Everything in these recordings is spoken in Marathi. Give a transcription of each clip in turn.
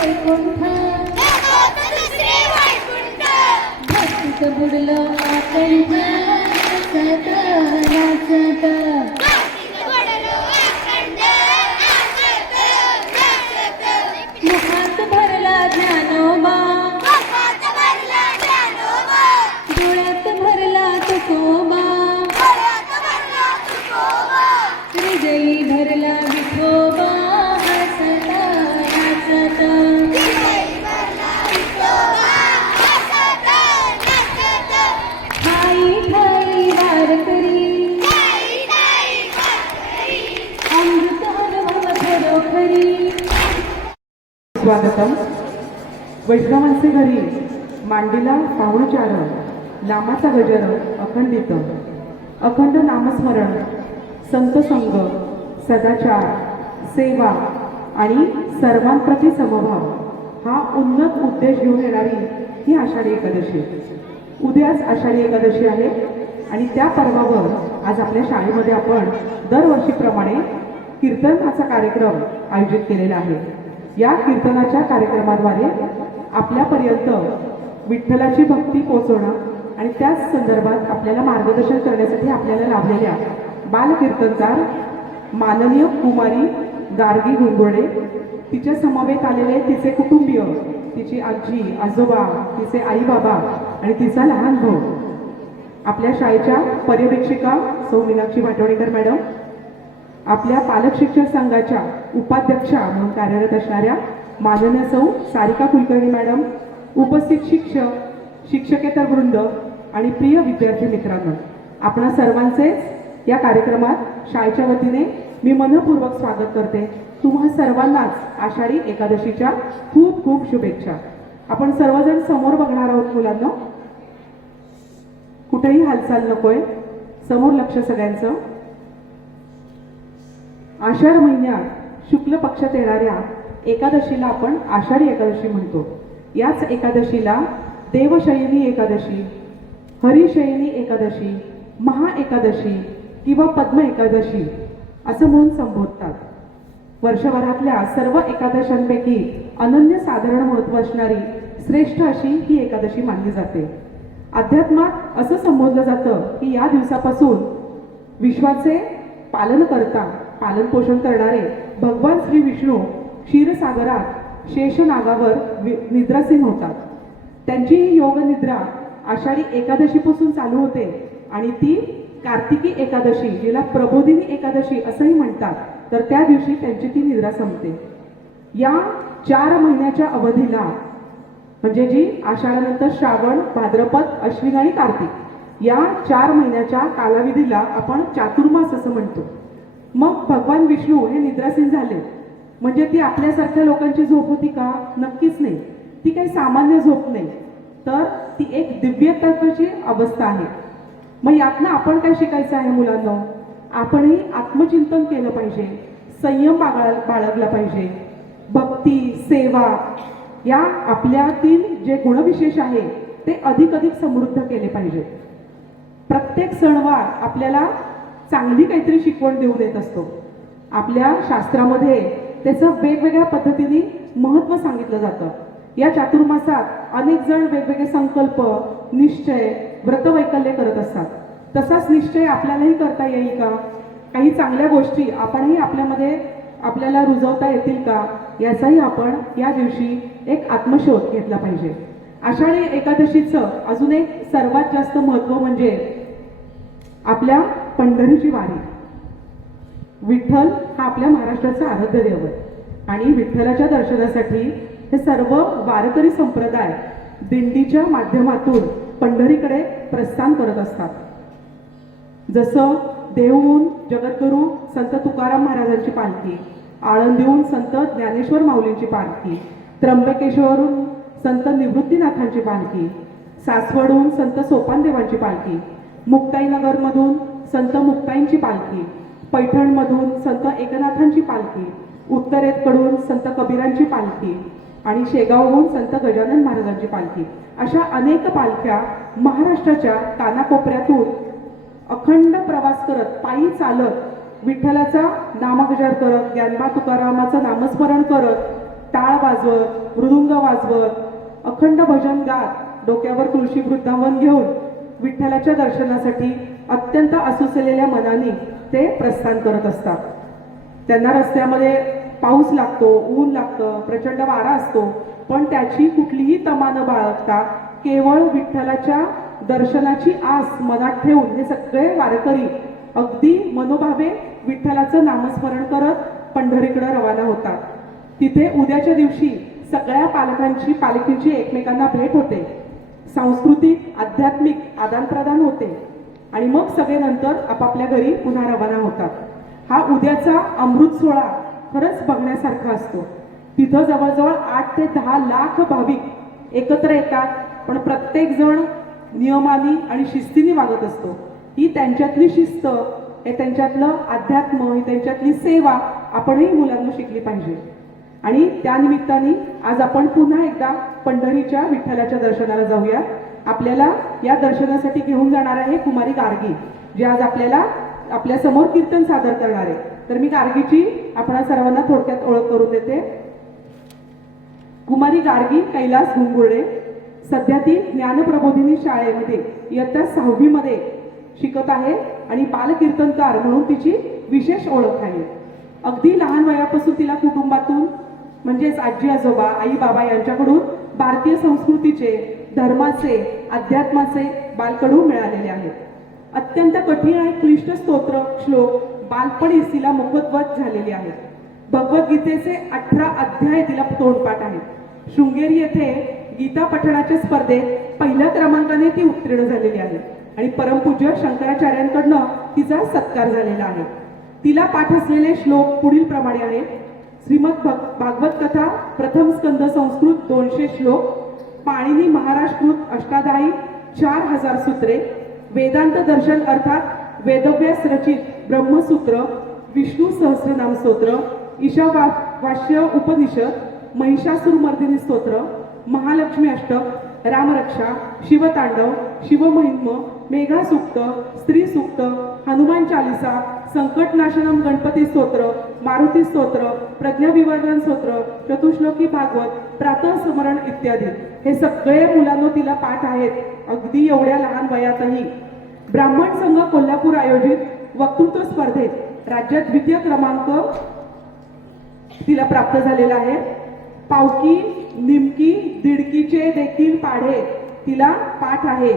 वैकुंठ भक्तीत बुडलो आकंठ सत नाचत मुखात भरला ज्ञानोबा डोळ्यात भरला तुकोबा हृदयी भरला विठोबा हसत नाचत ठाई ठाई वारकरी अमृत अनुभव खरोखरी. स्वागतम. वैष्णवांचे घरी मांडीला पाहुणचार, नामाचा गजर अखंडित, अखंड नामस्मरण, संत संग, सदाचार, सेवा आणि सर्वांप्रती समभाव हा उन्नत उद्देश घेऊन येणारी ही आषाढी एकादशी. उद्याच आषाढी एकादशी आहे आणि त्या पर्वावर आज आपल्या शाळेमध्ये आपण दरवर्षीप्रमाणे कीर्तनाचा कार्यक्रम आयोजित केलेला आहे. या कीर्तनाच्या कार्यक्रमाद्वारे आपल्यापर्यंत विठ्ठलाची भक्ती पोहोचवणं आणि त्याच संदर्भात आपल्याला मार्गदर्शन करण्यासाठी आपल्याला लाभलेल्या बालकीर्तनकार माननीय कुमारी गार्गी गुंगुर्डे, तिच्या समवेत आलेले तिचे कुटुंबीय, तिची आजी आजोबा, तिचे आई बाबा आणि तिचा लहान भाऊ, आपल्या शाळेच्या पर्यवेक्षिका सौ मीनाक्षी भाटवणीकर मॅडम, आपल्या पालक शिक्षण संघाच्या उपाध्यक्षा म्हणून कार्यरत असणाऱ्या माननीय सौ सारिका कुलकर्णी मॅडम, उपस्थित शिक्षक, शिक्षकेतर वृंद आणि प्रिय विद्यार्थी मित्रांनो, आपणा सर्वांचे या कार्यक्रमात शाळेच्या वतीने मी मनपूर्वक स्वागत करते. तुम्हा सर्वांनाच आषाढी एकादशीच्या खूप खूप शुभेच्छा. आपण सर्वजण समोर बघणार आहोत मुलांना, कुठेही हालचाल नकोय, समोर लक्ष सगळ्यांचं. आषाढ महिन्यात शुक्ल पक्षात येणाऱ्या एकादशीला आपण आषाढी एकादशी म्हणतो. याच एकादशीला देवशयनी एकादशी, हरिशयनी एकादशी, महा एकादशी किंवा पद्म एकादशी असं म्हणून संबोधतात. वर्षभरातल्या सर्व एकादशांपैकी अनन्यसाधारण महत्त्व असणारी श्रेष्ठ अशी ही एकादशी मानली जाते. अध्यात्मात असं संबोधलं जातं की या दिवसापासून विश्वाचे पालन करता, पालन पोषण करणारे भगवान श्री विष्णू क्षीरसागरात शेषनागावर निद्रासीन होतात. त्यांची ही योग निद्रा आषाढी एकादशीपासून चालू होते आणि ती कार्तिकी एकादशी, जिला प्रबोधिनी एकादशी असंही म्हणतात, तर त्या दिवशी त्यांची ती निद्रा संपते. या 4 महिन्याच्या अवधीला म्हणजे जी आषाढानंतर श्रावण, भाद्रपद, अश्विन आणि कार्तिक या 4 महिन्याच्या कालावधीला आपण चातुर्मास असं म्हणतो. मग भगवान विष्णू हे निद्रासीन झाले म्हणजे ती आपल्यासारख्या लोकांची झोप होती का? नक्कीच नाही. ती काही सामान्य झोप नाही, तर ती एक दिव्यत्वाची अवस्था आहे. मग यातनं आपण काय शिकायचं आहे मुलांना? आपणही आत्मचिंतन केलं पाहिजे, संयम बाळगला पाहिजे, भक्ती, सेवा या आपल्यातील जे गुणविशेष आहे ते अधिक समृद्ध केले पाहिजे. प्रत्येक सणवार आपल्याला चांगली काहीतरी शिकवण देऊ देत असतो. आपल्या शास्त्रामध्ये त्याचं वेगवेगळ्या पद्धतीने महत्त्व सांगितलं जातं. या चातुर्मासात अनेक जण वेगवेगळे संकल्प, निश्चय, व्रतवैकल्य करत असतात. तसाच निश्चय आपल्यालाही करता येईल का? काही चांगल्या गोष्टी आपणही आपल्याला रुजवता येतील का? याचाही आपण या दिवशी एक आत्मशोध घेतला पाहिजे. आषाढी एकादशीचं अजून एक सर्वात जास्त महत्त्व म्हणजे आपल्या पंढरीची वारी. विठ्ठल हा आपल्या महाराष्ट्राचा आराध्य दैवत आणि विठ्ठलाच्या दर्शनासाठी हे सर्व वारकरी संप्रदाय दिंडीच्या माध्यमातून पंढरीकडे प्रस्थान करत असतात. जसं देहूहून जगद्गुरू संत तुकाराम महाराजांची पालखी, आळंदीहून संत ज्ञानेश्वर माऊलींची पालखी, त्र्यंबकेश्वरहून संत निवृत्तीनाथांची पालखी, सासवडहून संत सोपानदेवांची पालखी, मुक्ताईनगरमधून संत मुक्ताईंची पालखी, पैठणमधून संत एकनाथांची पालखी, उत्तरेकडून संत कबीरांची पालखी आणि शेगावहून संत गजानन महाराजांची पालखी, अशा अनेक पालख्या महाराष्ट्राच्या कानाकोपऱ्यातून अखंड प्रवास करत, पायी चालत, विठ्ठलाचा नामगजर करत, ज्ञानबा तुकारामाचं नामस्मरण करत टाळ वाजवत, मृदुंग वाजवत, अखंड भजन गात, डोक्यावर तुळशी वृंदावन घेऊन विठ्ठलाच्या दर्शनासाठी अत्यंत असुसलेल्या मनाने ते प्रस्थान करत असतात. त्यांना रस्त्यामध्ये पाऊस लागतो, ऊन लागतं, प्रचंड वारा असतो, पण त्याची कुठलीही तमा न बाळगता केवळ विठ्ठलाच्या दर्शनाची आस मनात ठेवून हे सगळे वारकरी अगदी मनोभावे विठ्ठलाचं नामस्मरण करत पंढरीकडे रवाना होतात. तिथे उद्याच्या दिवशी सगळ्या पालखीची एकमेकांना भेट होते, सांस्कृतिक आध्यात्मिक आदानप्रदान होते आणि मग सगळे नंतर आपापल्या घरी पुन्हा रवाना होतात. हा उद्याचा अमृत सोहळा खरंच बघण्यासारखा असतो. तिथं जवळजवळ 8 ते 10 लाख भाविक एकत्र येतात, पण प्रत्येक जण नियमाने आणि शिस्तीने वागत असतो. ही त्यांच्यातली शिस्त, हे त्यांच्यातलं अध्यात्म, ही त्यांच्यातली सेवा आपणही मुलांना शिकली पाहिजे. आणि त्यानिमित्ताने आज आपण पुन्हा एकदा पंढरीच्या विठ्ठलाच्या दर्शनाला जाऊया. आपल्याला या दर्शनासाठी घेऊन जाणार आहे कुमारी गार्गी, जे आज आपल्याला आपल्या समोर कीर्तन सादर करणार आहे. तर मी गार्गीची आपणा सर्वांना थोडक्यात ओळख करून देते. कुमारी गार्गी कैलास घुंगुर्डे, सध्या ती ज्ञानप्रबोधिनी शाळेमध्ये इयत्ता 6वी मध्ये शिकत आहे आणि बालकीर्तनकार म्हणून तिची विशेष ओळख आहे. अगदी लहान वयापासून तिला कुटुंबातून म्हणजेच आजी आजोबा, आई बाबा यांच्याकडून भारतीय संस्कृतीचे, धर्माचे, अध्यात्माचे बालकडू मिळालेले आहेत. अत्यंत कठीण आणि क्लिष्ट स्तोत्र श्लोक बालपणीच तिला मुखोद्गत झालेले आहेत. भगवद्गीतेचे 18 अध्याय तिला तोंडपाठ आहेत. शृंगेरी येथे गीता पठणाच्या स्पर्धेत पहिल्या क्रमांकाने ती उत्तीर्ण झालेली आहे आणि परमपूज्य शंकराचार्यांकडनं तिचा सत्कार झालेला आहे. तिला पाठ असलेले श्लोक पुढील प्रमाणे आहेत. श्रीमद भागवत कथा प्रथम स्कंद संस्कृत 200 श्लोक, पाणिनी महाराष्ट्रकृत अष्टाध्यायी 4000 सूत्रे, वेदांत दर्शन अर्थात वेदव्यास रचित ब्रह्मसूत्र, विष्णू सहस्रनाम स्तोत्र, ईशावास्य उपनिषद, महिषासुरमर्दिनी स्तोत्र, महालक्ष्मी अष्टक, रामरक्षा, शिवतांडव, शिवमहिम्न, मेघासूक्त, स्त्री सूक्त, हनुमान चालिसा, संकटनाशनम गणपती स्तोत्र, मारुती स्तोत्र, प्रज्ञाविवर्धन स्तोत्र, चतुश्लोकी भागवत, प्रातः स्मरण इत्यादी. हे सगळे मुलांना तिला पाठ आहेत, अगदी एवढ्या लहान वयातही. ब्राह्मण संघ कोल्हापूर आयोजित वक्तृत्व स्पर्धेत राज्यात द्वितीय क्रमांक तिला प्राप्त झालेला आहे. पावकी, निमकी, दिडकीचे देखील पाढे तिला पाठ आहे.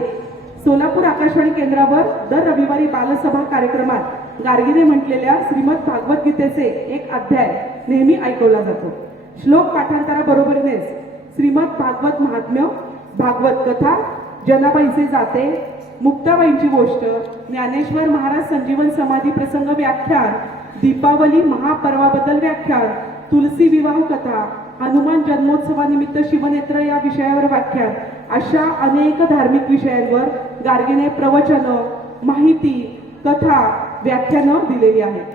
सोलापूर आकाशवाणी केंद्रावर दर रविवारी बालसभा कार्यक्रमात गार्गीने म्हटलेल्या श्रीमद भागवत गीतेचे एक अध्याय नेहमी ऐकवला जातो. श्लोक पाठांतराबरोबरीनेच श्रीमद भागवत महात्म्य, भागवत कथा, जनाबाईचे जाते, मुक्ताबाईंची गोष्ट, ज्ञानेश्वर महाराज संजीवन समाधी प्रसंग व्याख्यान, दीपावली महापर्वाबद्दल व्याख्यान, तुलसी विवाह कथा, हनुमान जन्मोत्सवानिमित्त शिवनेत्र या विषयावर व्याख्यान, अशा अनेक धार्मिक विषयांवर गार्गीने प्रवचन, माहिती, कथा, व्याख्यानं दिलेली आहेत.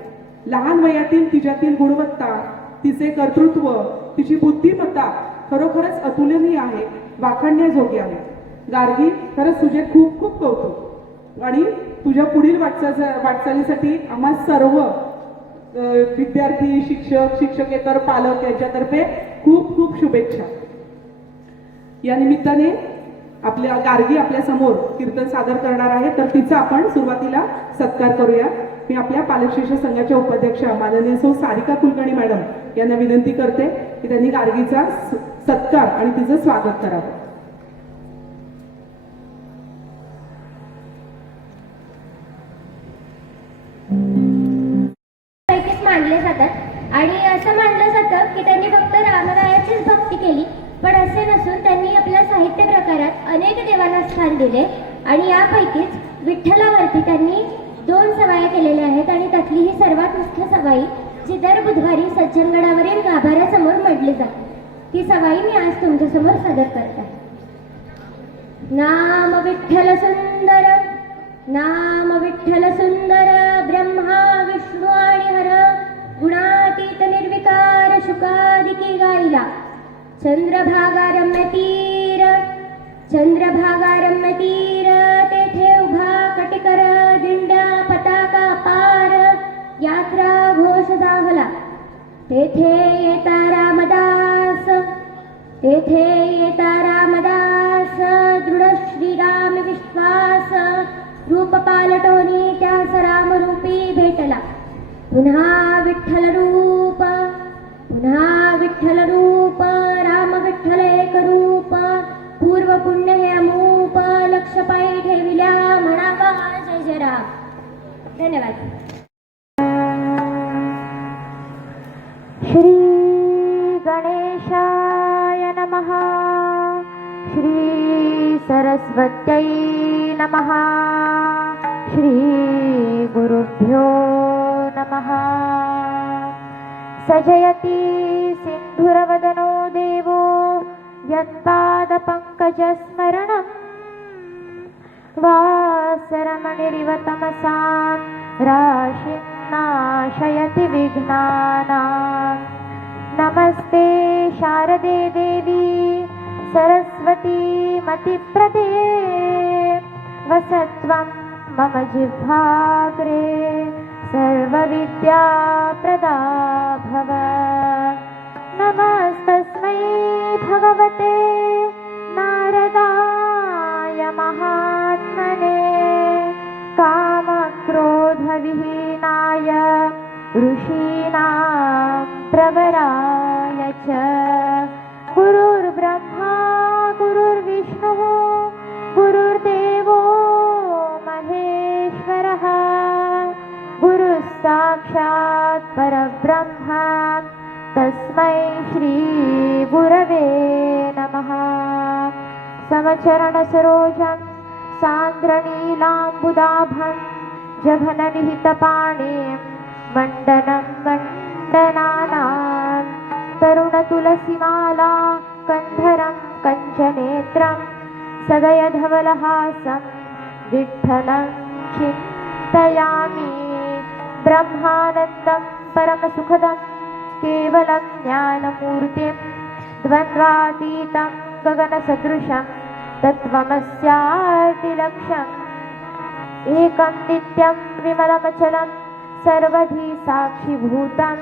लहान वयातील तिच्यातील गुणवत्ता, तिचे कर्तृत्व, तिची बुद्धिमत्ता खरोखरच अतुलनीय आहे, वाखाणण्याजोगी आहे. गार्गी, खरंच तुझे खूप खूप कौतुक आणि तुझ्या पुढील वाटचालीसाठी आम्हा सर्व विद्यार्थी, शिक्षक, शिक्षकेतर, पालक यांच्यातर्फे खूप खूप शुभेच्छा. या निमित्ताने आपल्या गार्गी आपल्या समोर कीर्तन सादर करणार आहे, तर तिचा आपण सुरुवातीला सत्कार करूया. मी आपल्या पालक शिष्य संघाच्या उपाध्यक्षा माननीय सौ सारिका कुलकर्णी मॅडम यांना विनंती करते की त्यांनी गार्गीचा सत्कार आणि तिचं स्वागत करावं. मानले जातात आणि असं मानलं जातं की त्यांनी फक्त रामरायाचीच भक्ती केली, पण असे नसून त्यांनी आपल्या साहित्य प्रकारात अनेक देवांना स्थान दिले आणि यापैकीच विठ्ठलावरती त्यांनी 2 सवाया केलेल्या आहेत आणि त्यातली ही सर्वात मुख्य सवाई जी दर बुधवारी सज्जनगडावरील गाभाऱ्यासमोर मांडली जाते, ती सवाई मी आज तुमच्यासमोर सादर करत आहे. नाम विठ्ठल सुंदर, नाम विठ्ठल सुंदर, ब्रह्मा विष्णू आणि हर, गुणातीत निर्विकार शुकादिकी गायला. चंद्रभागा रम्य तीर, चंद्रभागा रम्य तीर, तेथे उभा कटिकर, दिंड्या पताका पार, यात्रा घोष दाहला. तेथे येता रामदास तेथे येता रामदास दृढ श्रीराम विश्वास रूप पालटोनी त्यास रामरूपी भेटला. पुन्हा विठ्ठल रूप राम विठ्ठल एक रूप पूर्व पुण्य हे अमूप लक्ष पायी ठेविल्या म्हणावा जय जय राम. धन्यवाद. श्री गणेशाय नमः. श्री सरस्वत्यै नमः. श्री गुरुभ्यो नमः. सजयति सिन्धुरवदनो देवो यत्पादपङ्कजस्मरणं वासरमणिरिव तमसां राशिं नाशयति विघ्नानां. नमस्ते शारदे देवी सरस्वती मतिप्रदे वसत्वं मम जिह्वाग्रे सर्वविद्याप्रदा भव. नमस्तस्मै भगवते नारदाय महात्मने कामक्रोधविहीनाय ऋषीणां प्रवराय च. गुरुर्ब्रह्मा गुरुर्विष्णुः गुरुर्देवो महेश्वरः गुरुः साक्षात् परब्रह्म तस्मै श्री गुरवे नमः. समचरणसरोजं सान्द्रनीलाम्बुदाभं जघननिहितपाणिं मण्डनं मण्डनानां तरुणतुलसीमाला कन्धरं कञ्चनेत्रं सदयधवलहासं विठ्ठलं चिन्तयामि. ब्रह्मानन्दं परमसुखदं केवलं ज्ञानमूर्तिं द्वन्द्वातीतं गगनसदृशं तत्त्वमस्यादिलक्ष्यम्. एकं नित्यं विमलमचलं सर्वधी साक्षिभूतं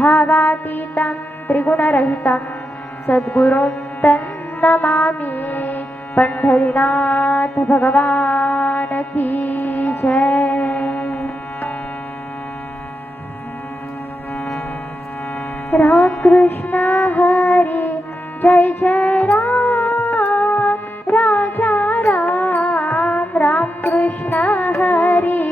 भावातीतं त्रिगुणरहितं सद्गुरुं तन्नमामि. पंढरीनाथ भगवान की जय. राम कृष्ण हरी जय जय राम राजा राम. राम कृष्ण हरी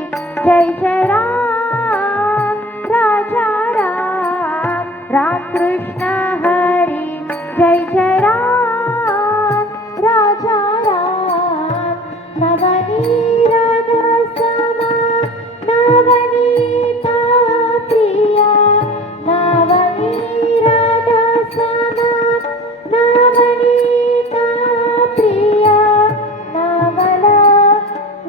जय जय राम राजा राम. राम कृष्ण हरी जय जय राम राजा राम. नवनीरद समा नवनीता प्रिया नवनीरद समा नवनीता प्रिया नवल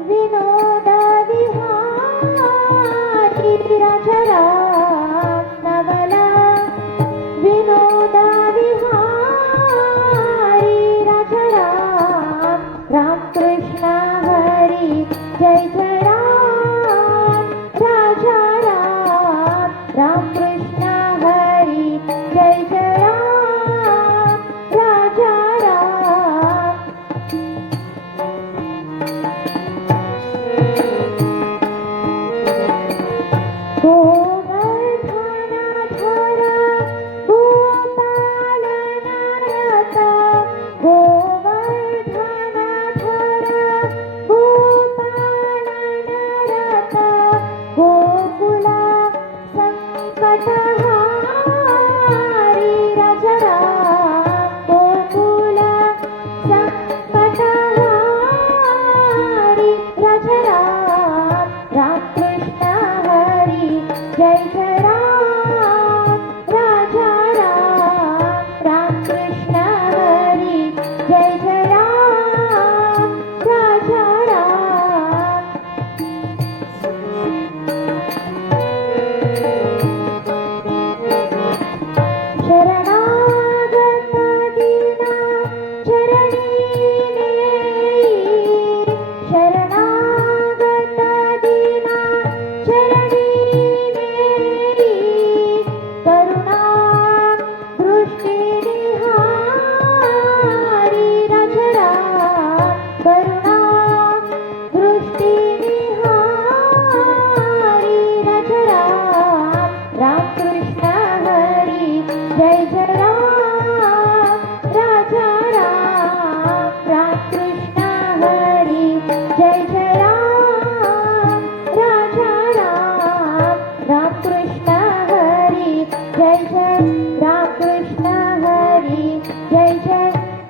विनोद विहारी राजा राम. नवल विनोद विहारी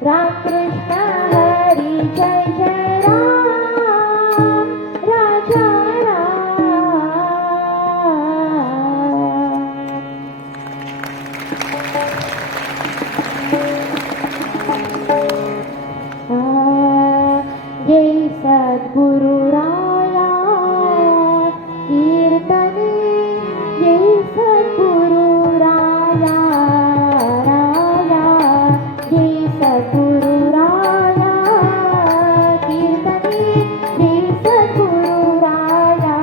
राम कृष्ण हरी जय जय राम राजा राम. जय सद्गुरु राया कीर्तने जय सद्गुरु राया राया जय सद्गुरु राया कीर्तने जय सद्गुरु राया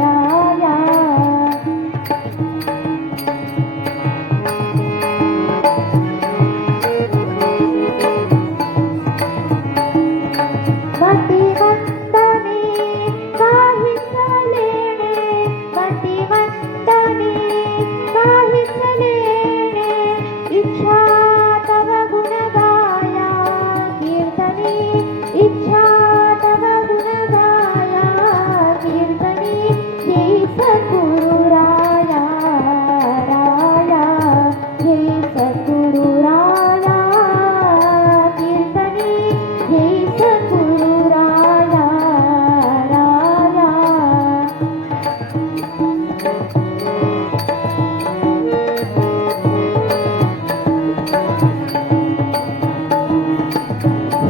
राया. मतिमंदने काहीच लेणे मतिमंदने काहीच लेणे इच्छा तव गुण गाया कीर्तने इच्छा तव गुण गाया कीर्तने जय सद्गुरु राया राया जय सद्गुरु राया कीर्तने जय सद्गुरु राया राया.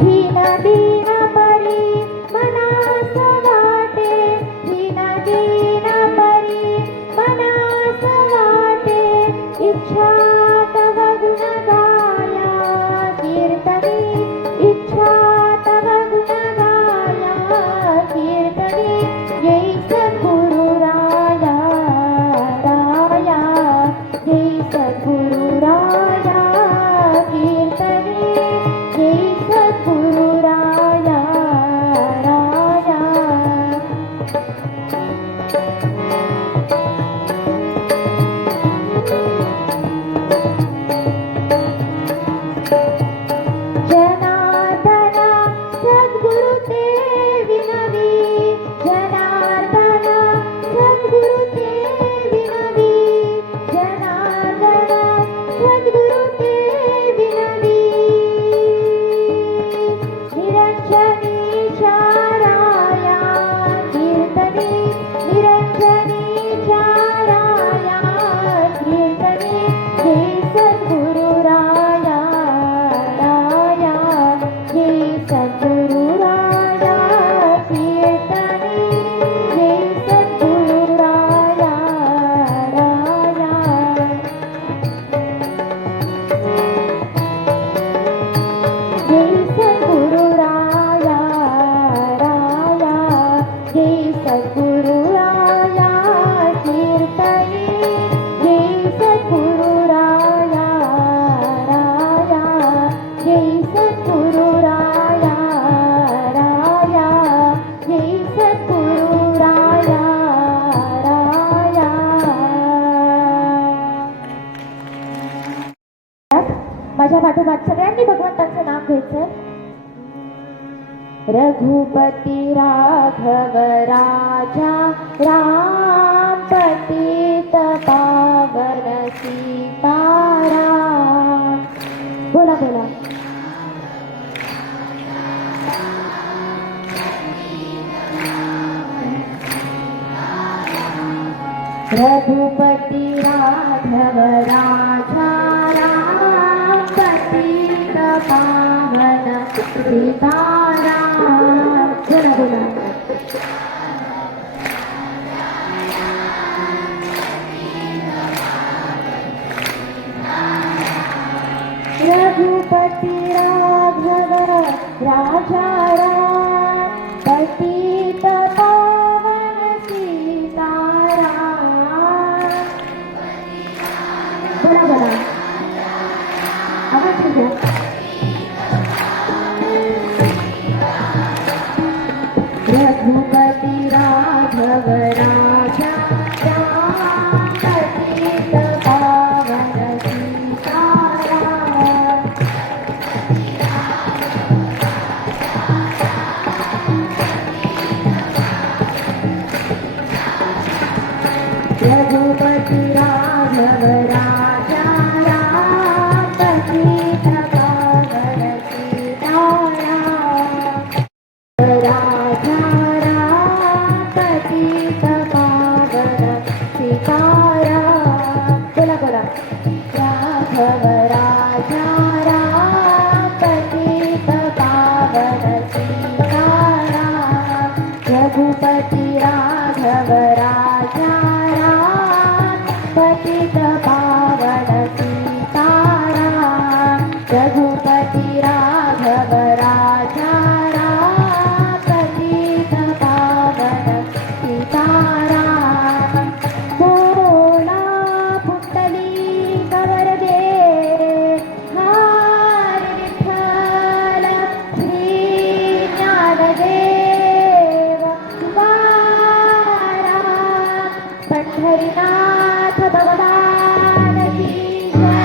हीन दीन परी मनास वाटे हीन दीन परी मनास वाटे इच्छा तव गुण गाया कीर्तने इच्छा तव गुण गाया कीर्तने जय सद्गुरु राया राया जय सद्गुरु राया कीर्तने जय सद्गुरु राया राया. जनार्दन सद्गुरु ते विनवी जनार्दन सद्गुरु ते विनवी जनार्दन सद्गुरु ते विनवी निरंजनी चाराया कीर्तने निरंजनी चाराया कीर्तने जय सद्गुरु राया राया जय सद्गुरु राया कीर्तने जय सद्गुरु राया राया. जय सद्गुरु राया राया जय सद्गुरु राया कीर्तने जय सद्गुरु राया राया जय सद्गुरु राया राया जय सद्गुरु राया राया. माझ्या पाठोपाठ सगळ्यांनी भगवंताचं नाव घ्यायचं. रघुपती राघव राजा राम पतित पावन सीताराम. बोला बोला. रघुपती राघव राजा राम पतित पावन सीताराम. बोला बोला. रघुपती राघव राजा राम पतित पावन सीताराम. बोला बोला. आवाज घ्या. रघुपती राघव राजा राम पतित पावन सीताराम. रघुपती राघव राजा राम पतित पावन रघुपती राघव राजा राम पतित पावन सीताराम बोला पुंडलिक वरदे हरी विठ्ठल श्री ज्ञानदेव तुकाराम पंढरीनाथ भगवान की जय.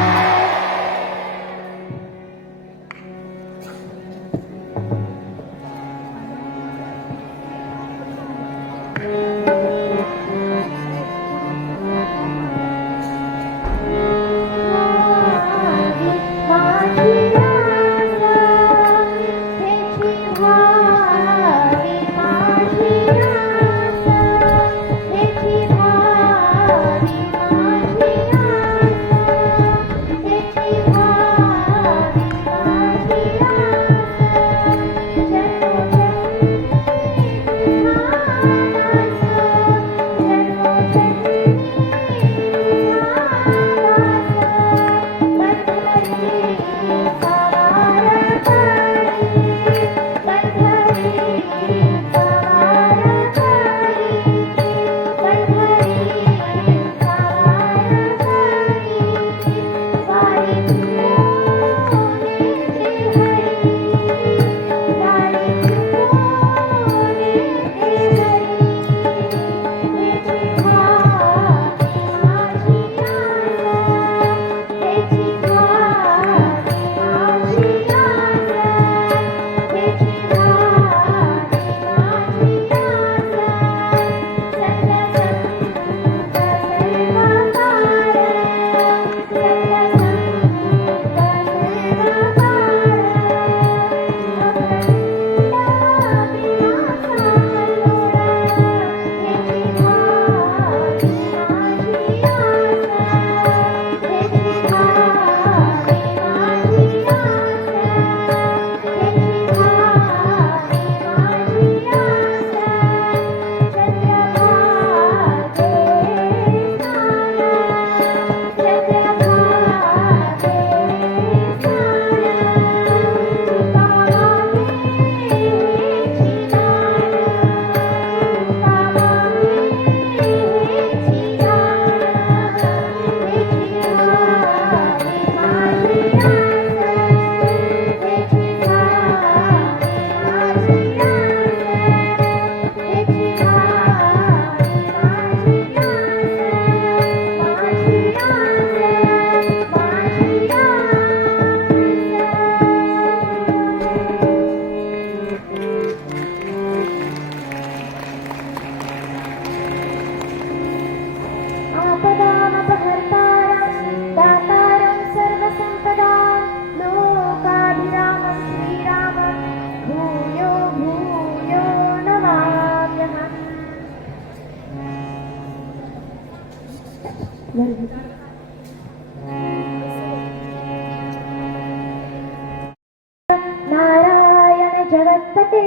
नारायण जगत्पते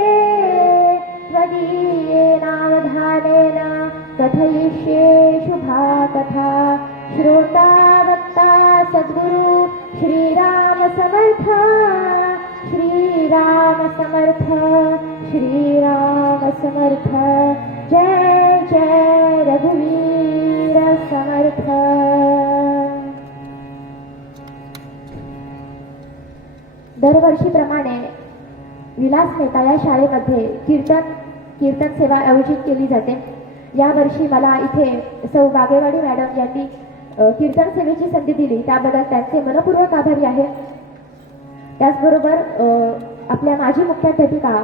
त्वदीये नावधानेन कथयिष्ये शुभा कथा श्रोता वक्ता सद्गुरु श्रीराम समर्थ श्रीराम समर्थ श्रीराम समर्थ जय जय रघुवीर समर्थ. दरवर्षीप्रमाणे विलास मेहता या शाळेमध्ये कीर्तन सेवा आयोजित केली जाते. यावर्षी मला इथे सौ बागेवाडी मॅडम यांनी कीर्तन सेवेची संधी दिली त्याबद्दल त्यांचे मनपूर्वक आभारी आहे. त्याचबरोबर आपल्या माजी मुख्याध्यापिका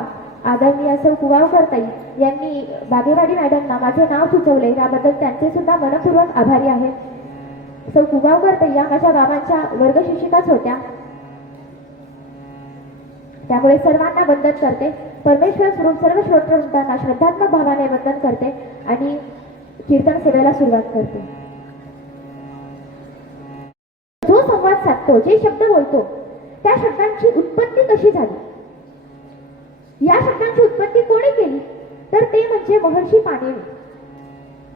आदरणीय सौ कुवावकर ताई यांनी बागेवाडी मॅडमना माझे नाव सुचवले त्याबद्दल त्यांचे सुद्धा मनपूर्वक आभारी आहे. सौ कुवावकर ताई या माझ्या बाबांच्या वर्ग शिक्षिकाच होत्या. त्यामुळे सर्वांना वंदन करते. परमेश्वर स्वरूप सर्व श्रोतृवृंदांना श्रद्धात्मक भावाने वंदन करते आणि कीर्तन सेवेला सुरुवात करते. जो संवाद साधतो, जे शब्द बोलतो, त्या शब्दांची उत्पत्ती कशी झाली, या शब्दांची उत्पत्ती कोणी केली, तर ते म्हणजे महर्षी पाणिनी.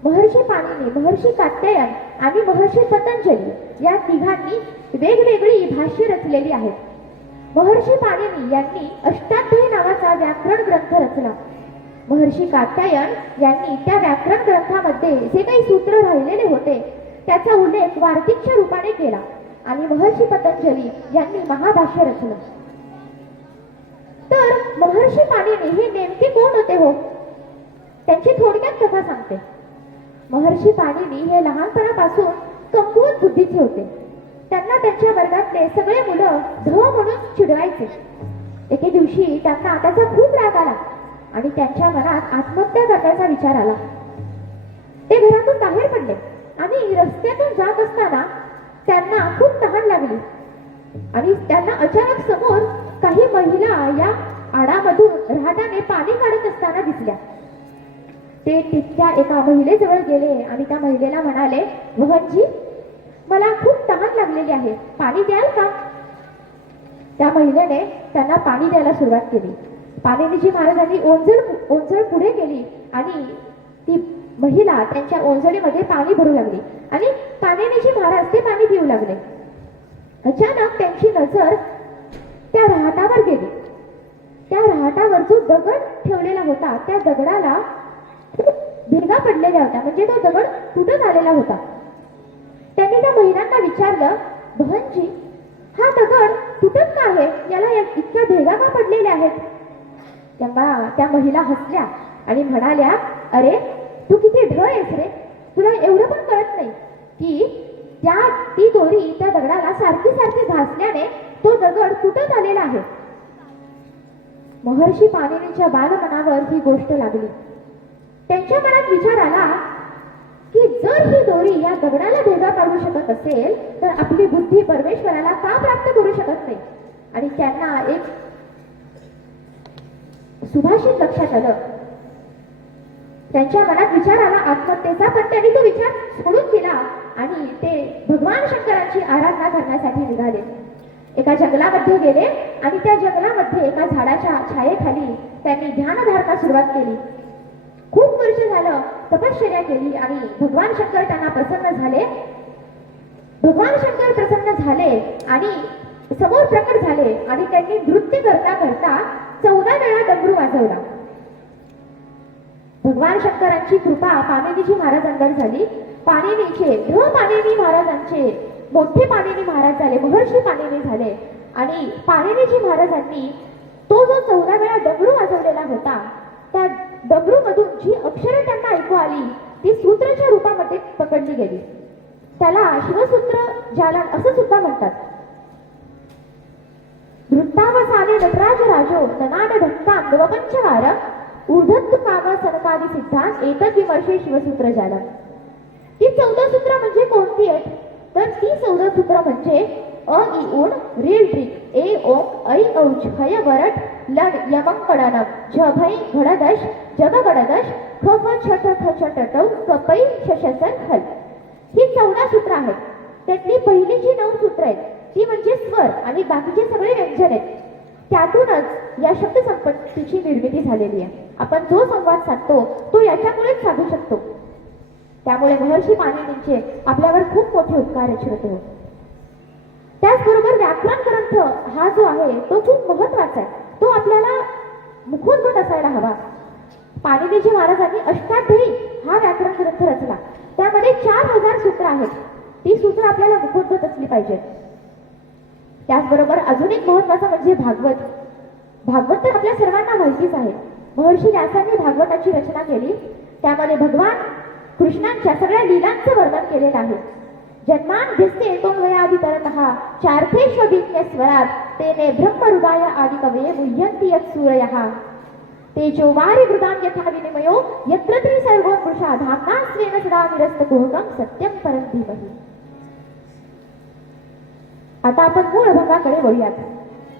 महर्षी पाणिनी, महर्षी कात्यायन आणि महर्षी पतंजली या तिघांनी वेगवेगळी भाष्य रचलेली आहेत. महर्षी पाणिनी यांनी अष्टाध्यायी नावाचा व्याकरण ग्रंथ रचला. महर्षी कात्यायन यांनी त्या व्याकरण ग्रंथामध्ये जे काही सूत्र राहिलेले होते त्याचा उल्लेख वार्तिकच्या रूपाने केला आणि महर्षी पतंजली यांनी महाभाष्य रचलं. तर महर्षी पाणिनी हे नेमके कोण होते हो? त्यांची थोडक्यात कथा सांगते. महर्षी पाणिनी हे लहानपणापासून कमकुवत बुद्धीचे होते. त्यांना त्यांच्या वर्गातले सगळे मुलं ध म्हणून चिडवायचे. एके दिवशी त्यांना त्याचा खूप राग आला आणि त्यांच्या मनात आत्महत्या करण्याचा विचार आला. ते घरातून बाहेर पडले आणि रस्त्यातून जात असताना त्यांना खूप तहान लागली आणि त्यांना अचानक समोर काही महिला या आडामधून रहाटाने पाणी काढत असताना दिसल्या. ते तिथल्या एका महिलेजवळ गेले आणि त्या महिलेला म्हणाले, बहनजी, मला खूप तहान लागलेली आहे, पाणी द्याल का? त्या महिलेने त्यांना पाणी द्यायला सुरुवात केली. पाणिनीजी महाराजांनी ओंजळ पुढे केली आणि ती महिला त्यांच्या ओंजळीमध्ये पाणी भरू लागली आणि पाणिनीजी महाराज ते पाणी पिऊ लागले. अचानक त्यांची नजर त्या रहाटावर गेली. त्या रहाटावर जो दगड ठेवलेला होता त्या दगडाला भेगा पडलेल्या होत्या, म्हणजे तो दगड तुटत आलेला होता. त्यांनी त्या महिलांना विचारलं, बहनजी, हा दगड तुटत का आहे? याला इतक्या भेगा का पडलेल्या आहेत? तेव्हा त्या महिला हसल्या आणि म्हणाल्या, अरे तू किती ढ आहेस रे, तुला एवढं पण कळत नाही की ती दोरी त्या दगडाला सारखी सारखी घासल्याने तो दगड तुटत आलेला आहे. महर्षी पाणिनीच्या बालमनावर ही गोष्ट लागली. त्यांच्या मनात विचार आला की जर ही दोरी या दगडाला भेगा पाडू शकत असेल तर आपली बुद्धी परमेश्वराला का प्राप्त करू शकत नाही? आणि त्यांना एक सुभाषित लक्षात आलं. त्यांच्या मनात विचार आला आत्महत्येचा, पण त्यांनी तो विचार सोडून दिला आणि ते भगवान शंकरांची आराधना करण्यासाठी निघाले. एका जंगलामध्ये गेले आणि त्या जंगलामध्ये एका झाडाच्या छायेखाली त्यांनी ध्यानधारणा सुरुवात केली. खूप वर्ष झालं तपश्चर्या केली आणि भगवान शंकर त्यांना प्रसन्न झाले. भगवान शंकर प्रसन्न झाले आणि समोर प्रकट झाले आणि त्यांनी नृत्य करता करता 14 वेळा डमरू वाजवला. भगवान शंकरांची कृपा पाणिनीजी महाराजांवर झाली. पाणिनी महाराजांचे मोठे पाणिनी महाराज झाले, महर्षी पाणिनी झाले आणि पाणिनीजी महाराजांनी तो जो 14 वेळा डमरू वाजवलेला होता त्या डमरू मधून जी अक्षरे त्यांना ऐकू आली ती सूत्राच्या रूपामध्ये पकडली गेली. त्याला शिवसूत्र जालन असं सुद्धा म्हणतात. वृत्तावसाने नटराज राजो ननाड ढक्का नवपंचवार ऊर्धत्व काम सनकादी सिद्धांत एतद विमर्शे शिवसूत्र जालन. ही 14 सूत्र म्हणजे कोणती आहेत? तर ती 14 सूत्र म्हणजे अ इ उण रील ट्रिक ए ओम ऐ औच हय वरट लड यमं कडनम झ भै घडदश जब गडदश ख फ छट ख छट टौ कपै शशसन हल. ही 14 सूत्र आहेत. त्यातली पहिली जी 9 सूत्र आहेत ती म्हणजे स्वर आणि बाकीचे सगळे व्यंजन आहेत. त्यातूनच या शब्द संपत्तीची निर्मिती झालेली आहे. आपण जो संवाद साधतो तो याच्यामुळेच साधू शकतो. त्यामुळे महर्षी पाणिनींचे आपल्यावर खूप मोठे उपकार आहेत श्रोते. त्याचबरोबर व्याकरण ग्रंथ हा जो आहे तो खूप महत्वाचा आहे. तो आपल्याला मुखोद्गत असायला हवा. पाणिनीजी महाराजांनी अष्टाध्यायी हा व्याकरण ग्रंथ रचला. त्यामध्ये 4000 सूत्र आहेत. ती सूत्र आपल्याला मुखोद्गत असली पाहिजेत. त्याचबरोबर अजून एक महत्वाचं म्हणजे भागवत. भागवत तर आपल्या सर्वांना माहितीच आहे. महर्षी व्यासांनी भागवताची रचना केली. त्यामध्ये भगवान कृष्णांच्या सगळ्या लीलांचं वर्णन केलेलं आहे. जन्मान दिसते तो वयादी तरतः चार्थेष्वभिज्ञ स्वरात तेने ब्रह्महृदाय आदि कवये मुह्यन्ति यत् सूरयः तेजो वारि वृदां यथा विनिमयो यत्र त्रिसर्गो पुरुषा धाम्ना स्वेन सदा निरस्तकुहकं सत्यं परं धीमहि. आता आपण मूळ अभंगाकडे वळूयात.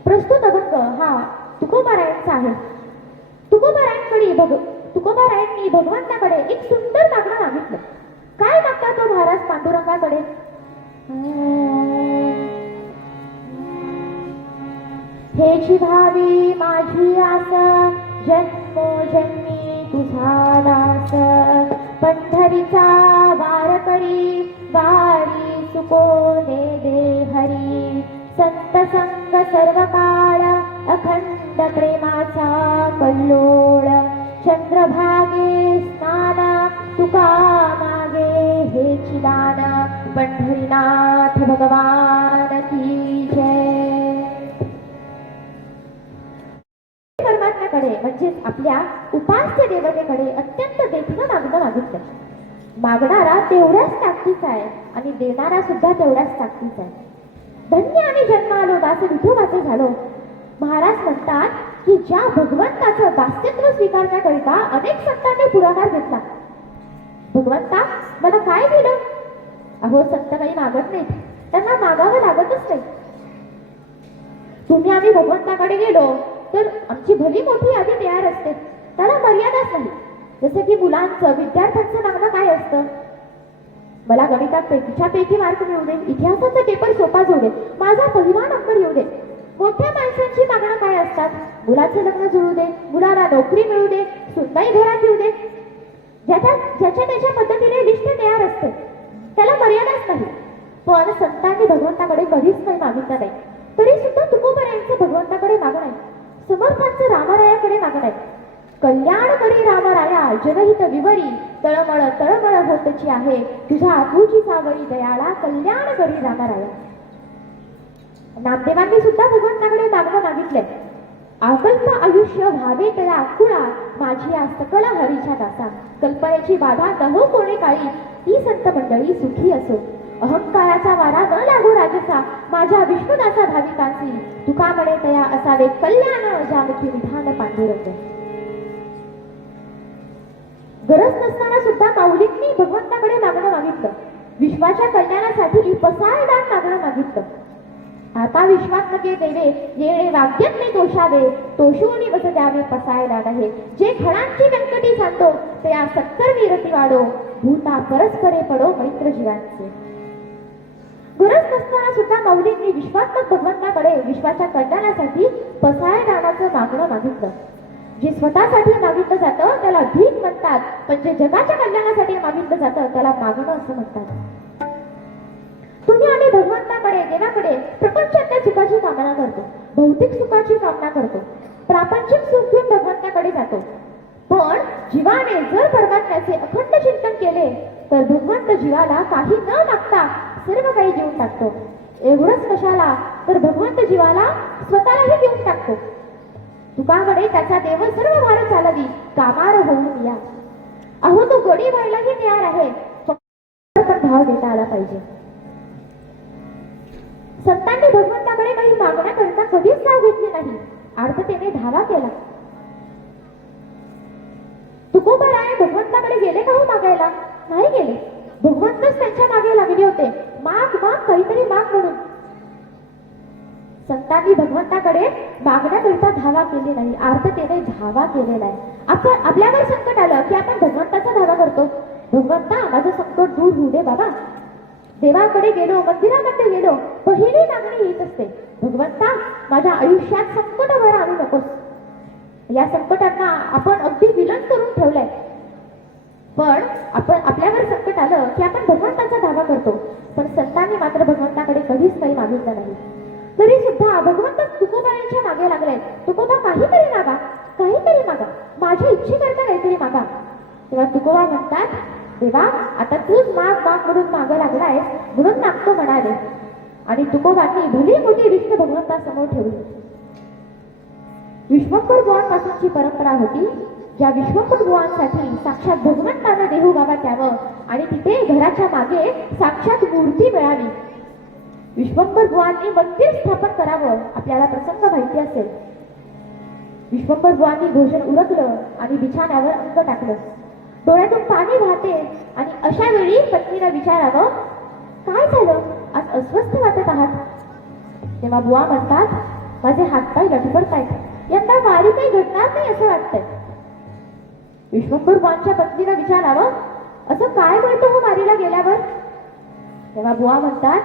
प्रस्तुत अभंग हा तुकोबारायांचा आहे. तुकोबारायांनी भगवंताकडे एक सुंदर मागणं मागितलं. काय मागता तो महाराज पांडुरंगाकडे? हेची भावी माझी आस जन्मोजन्मी तुझा दास पंढरीचा वार करी वारी सुकोने दे हरी संत संग रंग सर्व काळ अखंड प्रेमाचा कल्लोळ चंद्रभागे स्नान तुका मागे हे चिदान पंढरीनाथ भगवान की जय. परमात्म्याकडे म्हणजेच आपल्या उपास्य देवतेकडे अत्यंत देखणं मागणं मागितलं. मागणारा तेवढ्याच ताकदीचा आहे आणि देणारा सुद्धा तेवढ्याच ताकदीचा आहे. धन्य आणि जन्म आलो दास विठोबाचे झालो. महाराज म्हणतात की ज्या भगवंताचं दास्यत्व स्वीकारण्याकरिता अनेक संतांनी पुढाकार घेतला. भगवंता मला काय दिलं? अहो संत काही मागत नाहीत, त्यांना मागावं लागतच नाही. तुम्ही आम्ही भगवंताकडे गेलो तर आमची भली मोठी यादी तयार असते, त्याला मर्यादाच नाही. जसं की मुलांचं विद्यार्थ्यांचं मागणं काय असतं? मला गणितात पैकीच्या पैकी मार्क मिळू दे, इतिहासाचा पेपर सोपा जाऊ दे, माझा पहिला नंबर येऊ दे. मोठ्या माणसांची मागणं काय असतात? मुलाचं लग्न जुळू दे, मुलाला नोकरी मिळू दे, सुनबाई घरात येऊ दे. ज्याच्या त्याच्या पद्धतीने लिस्ट तयार असते, त्याला मर्यादाच नाही. पण संतांनी भगवंताकडे कधीच काही मागितलं नाही. तरी सुद्धा तुकोबरायांचं भगवंताकडे मागणं आहे, समर्थांचं रामरायाकडे मागणं आहे. कल्याण करी रामराया जनहित विवरी तळमळ तळमळ होतची आहे तुझ्या आठवूची सावरी दयाळा कल्याण करी रामराया. नामदेवांनी सुद्धा भगवंताकडे मागणं मागितलंय. अकल्प आयुष्य व्हावे तया अकुळा माझी या सकल हरीच्या दासा कल्पनेची बाधा नहो कोणी काळी ती संत मंडळी सुखी असो. अहंकाराचा वारा न लागो राजसा माझ्या विष्णुदासा भाविकांची तुका म्हणे तया असावे कल्याण जामुखी विधान पांडुरंग. गरज नसताना सुद्धा माऊलींनी भगवंताकडे मागणं मागितलं. विश्वाच्या कल्याणासाठी पसाय दान मागणं मागितलं. आता विश्वात नके देवे येणे वाक्यात नाही दोषावे तोषोनी बस द्यावे पसाय दान आहे जे खळांची व्यंकटी सांडो ते या 70 वीरती वाढो भूता परस्परे पडो मैत्र जीवांचे. गरज नसताना सुद्धा माऊलींनी विश्वात्मक भगवंताकडे विश्वाच्या कल्याणासाठी पसाय दानाचं मागणं मागितलं. जे स्वतःसाठी मागितलं जातं त्याला भीक म्हणतात, पण जे जगाच्या कल्याणासाठी मागितलं जातं त्याला मागणं असं म्हणतात. तुम्ही आम्ही भगवंताकडे देवाकडे प्रपंचातल्या सुखाची कामना करतो, भौतिक सुखाची कामना करतो, प्रापंचिक सुख घेऊन भगवंताकडे जातो. पण जीवाने जर परमात्म्याचे अखंड चिंतन केले तर भगवंत जीवाला काही न मागता सर्व काही देऊन टाकतो. एवढंच कशाला तर भगवंत जीवाला स्वतःलाही देऊन टाकतो. तुकाकडे त्याचा देव सर्व भार चालवी कामार होऊन या. अहो तो गडी व्हायलाही तयार आहे, पण भाव देता आला पाहिजे. संतांनी भगवंताकडे काही मागण्याकरिता कधीच नाव घेतले नाही, आर्थतेने धावा केला. तुकोबाराय भगवंताकडे गेले का हो मागायला? नाही गेले. भगवंतच त्यांच्या मागे लागले होते, माग माग काहीतरी माग म्हणून. संतांनी भगवंताकडे मागण्याकरिता धावा केली नाही, आर्थतेने धावा केलेला आहे. आपण आपल्यावर संकट आलं की आपण भगवंताचा धावा करतो. भगवंता माझं संकट दूर होऊ दे बाबा. देवाकडे गेलो, मंदिरामध्ये गेलो, पहिली मागणी हीच असते, भगवंता माझ्या आयुष्यात संकट भर आणू नकोस. या संकटांना आपण अगदी विलन करून ठेवलंय. पण आपण आपल्यावर संकट आलं की आपण भगवंताचा धावा करतो. पण संतांनी मात्र भगवंताकडे कधीच काही मागितलं नाही. तरी सुद्धा भगवंत तुकोबारांच्या मागे लागले. तुकोबा काहीतरी मागा, काहीतरी मागा, माझ्या इच्छेकरता काहीतरी मागा. तेव्हा तुकोबा म्हणतात, देवा आता तूच माग माग म्हणून मागं लागलायस म्हणून मागतो म्हणाले. आणि तुकोबांनी भली मोठी लिस्ट भगवंतासमोर ठेवली. विश्वंभर बुवांपासूनची परंपरा होती, ज्या विश्वंभर बुवांसाठी साक्षात भगवंतानं देहू बाबा द्यावं आणि तिथे घराच्या मागे साक्षात मूर्ती मिळावी. विश्वंभर बुवांनी मंदिर स्थापन करावं, आपल्याला प्रसंग माहिती असेल. विश्वंभर बुवांनी भोजन उरकलं आणि बिछाण्यावर अंग टाकलं. डोळ्यातून पाणी वाहते आणि अशा वेळी पत्नीला विचारावं, काय झालं, आज अस्वस्थ वाटत आहात? तेव्हा बुवा म्हणतात, माझे हातपाय लटपडतायत, यंदा वारी काही घडणार नाही असं वाटतंय. विश्वंभर बुवांच्या पत्नीला विचारावं, असं काय मिळतं हो वारीला गेल्यावर? तेव्हा बुवा म्हणतात,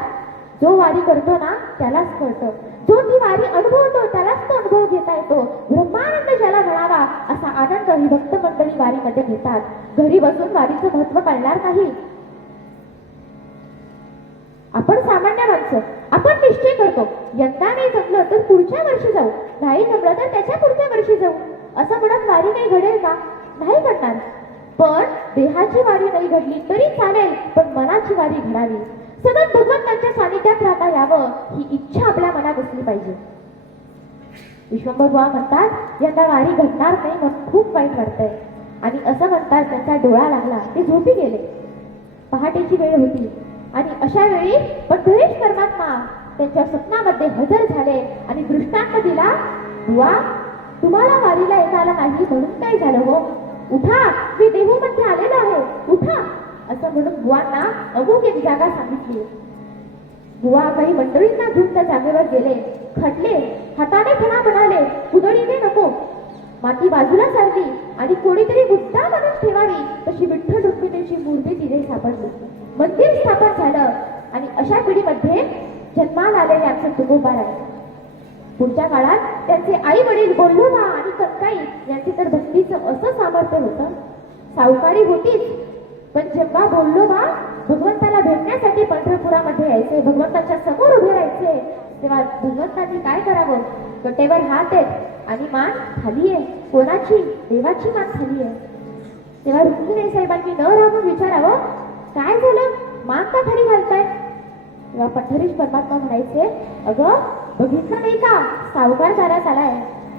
जो वारी करतो ना त्यालाच कळतं, जो ती वारी अनुभवतो त्यालाच तो अनुभव घेता येतो. ब्रह्मानंद ज्याला म्हणावा असा आनंद ही भक्त मंडळी वारीमध्ये घेतात. घरी बसून वारीचं महत्व कळणार नाही. आपण सामान्य माणसं, आपण निश्चय करतो यंदा नाही जमलं तर पुढच्या वर्षी जाऊ, नाही जमलं तर त्याच्या पुढच्या वर्षी जाऊ. असं म्हणत वारी नाही घडेल का? नाही घडणार. पण देहाची वारी नाही घडली तरी चालेल, पण मनाची वारी घडावी. सतत भगवंतांच्या सानिध्यात राहता यावं ही इच्छा आपल्या मनात असली पाहिजे. विश्वंभर बुवा म्हणतात यंदा वारी घडणार नाही म्हणून खूप वाईट वाटतंय. आणि असं म्हणतात त्यांचा डोळा लागला, ते झोपी गेले. पहाटेची वेळ होती आणि अशा वेळी पंढरीश परमात्मा त्यांच्या स्वप्नामध्ये हजर झाले आणि दृष्टांत दिला, बुवा तुम्हाला वारीला येता आलं नाही म्हणून काय झालं हो? उठा, मी देहूमध्ये आलेलो आहे, उठा. असं म्हणून बुवांना अमुक एक जागा सांगितली. बुवा काही मंडळींना घेऊन त्या जागेवर गेले, खटले, हाताने खणा म्हणाले, कुदळीने नको. माती बाजूला सारली आणि कोणीतरी मुद्दा म्हणून ठेवावी तशी विठ्ठल रुक्मिणीची मूर्ती तिथे सापडली. मंदिर स्थापन झालं आणि अशा पिढीमध्ये जन्माला आलेले आमचे तुकोबा आहे. पुढच्या काळात त्यांचे आई वडील गोल्लोबा आणि कक्काई यांचे तर भक्तीचं असं सामर्थ्य होतं. सावकारी होतीच, पण जेव्हा गोल्लोबा भगवंताला भेटण्यासाठी पंढरपुरामध्ये यायचे, भगवंताच्या समोर उभे राहायचे, तेव्हा भगवंतांनी काय करावं? कटेवर हात आहेत आणि मान खाली आहे. कोणाची? देवाची मान खाली आहे. तेव्हा रुक्मिणी साहेबांनी न राहून विचारावं, काय झालं, मान का खाली घालताय? तेव्हा पंढरीश परमात्मा म्हणायचे, अगं बघितलं नाही का, सावकार दारात आलाय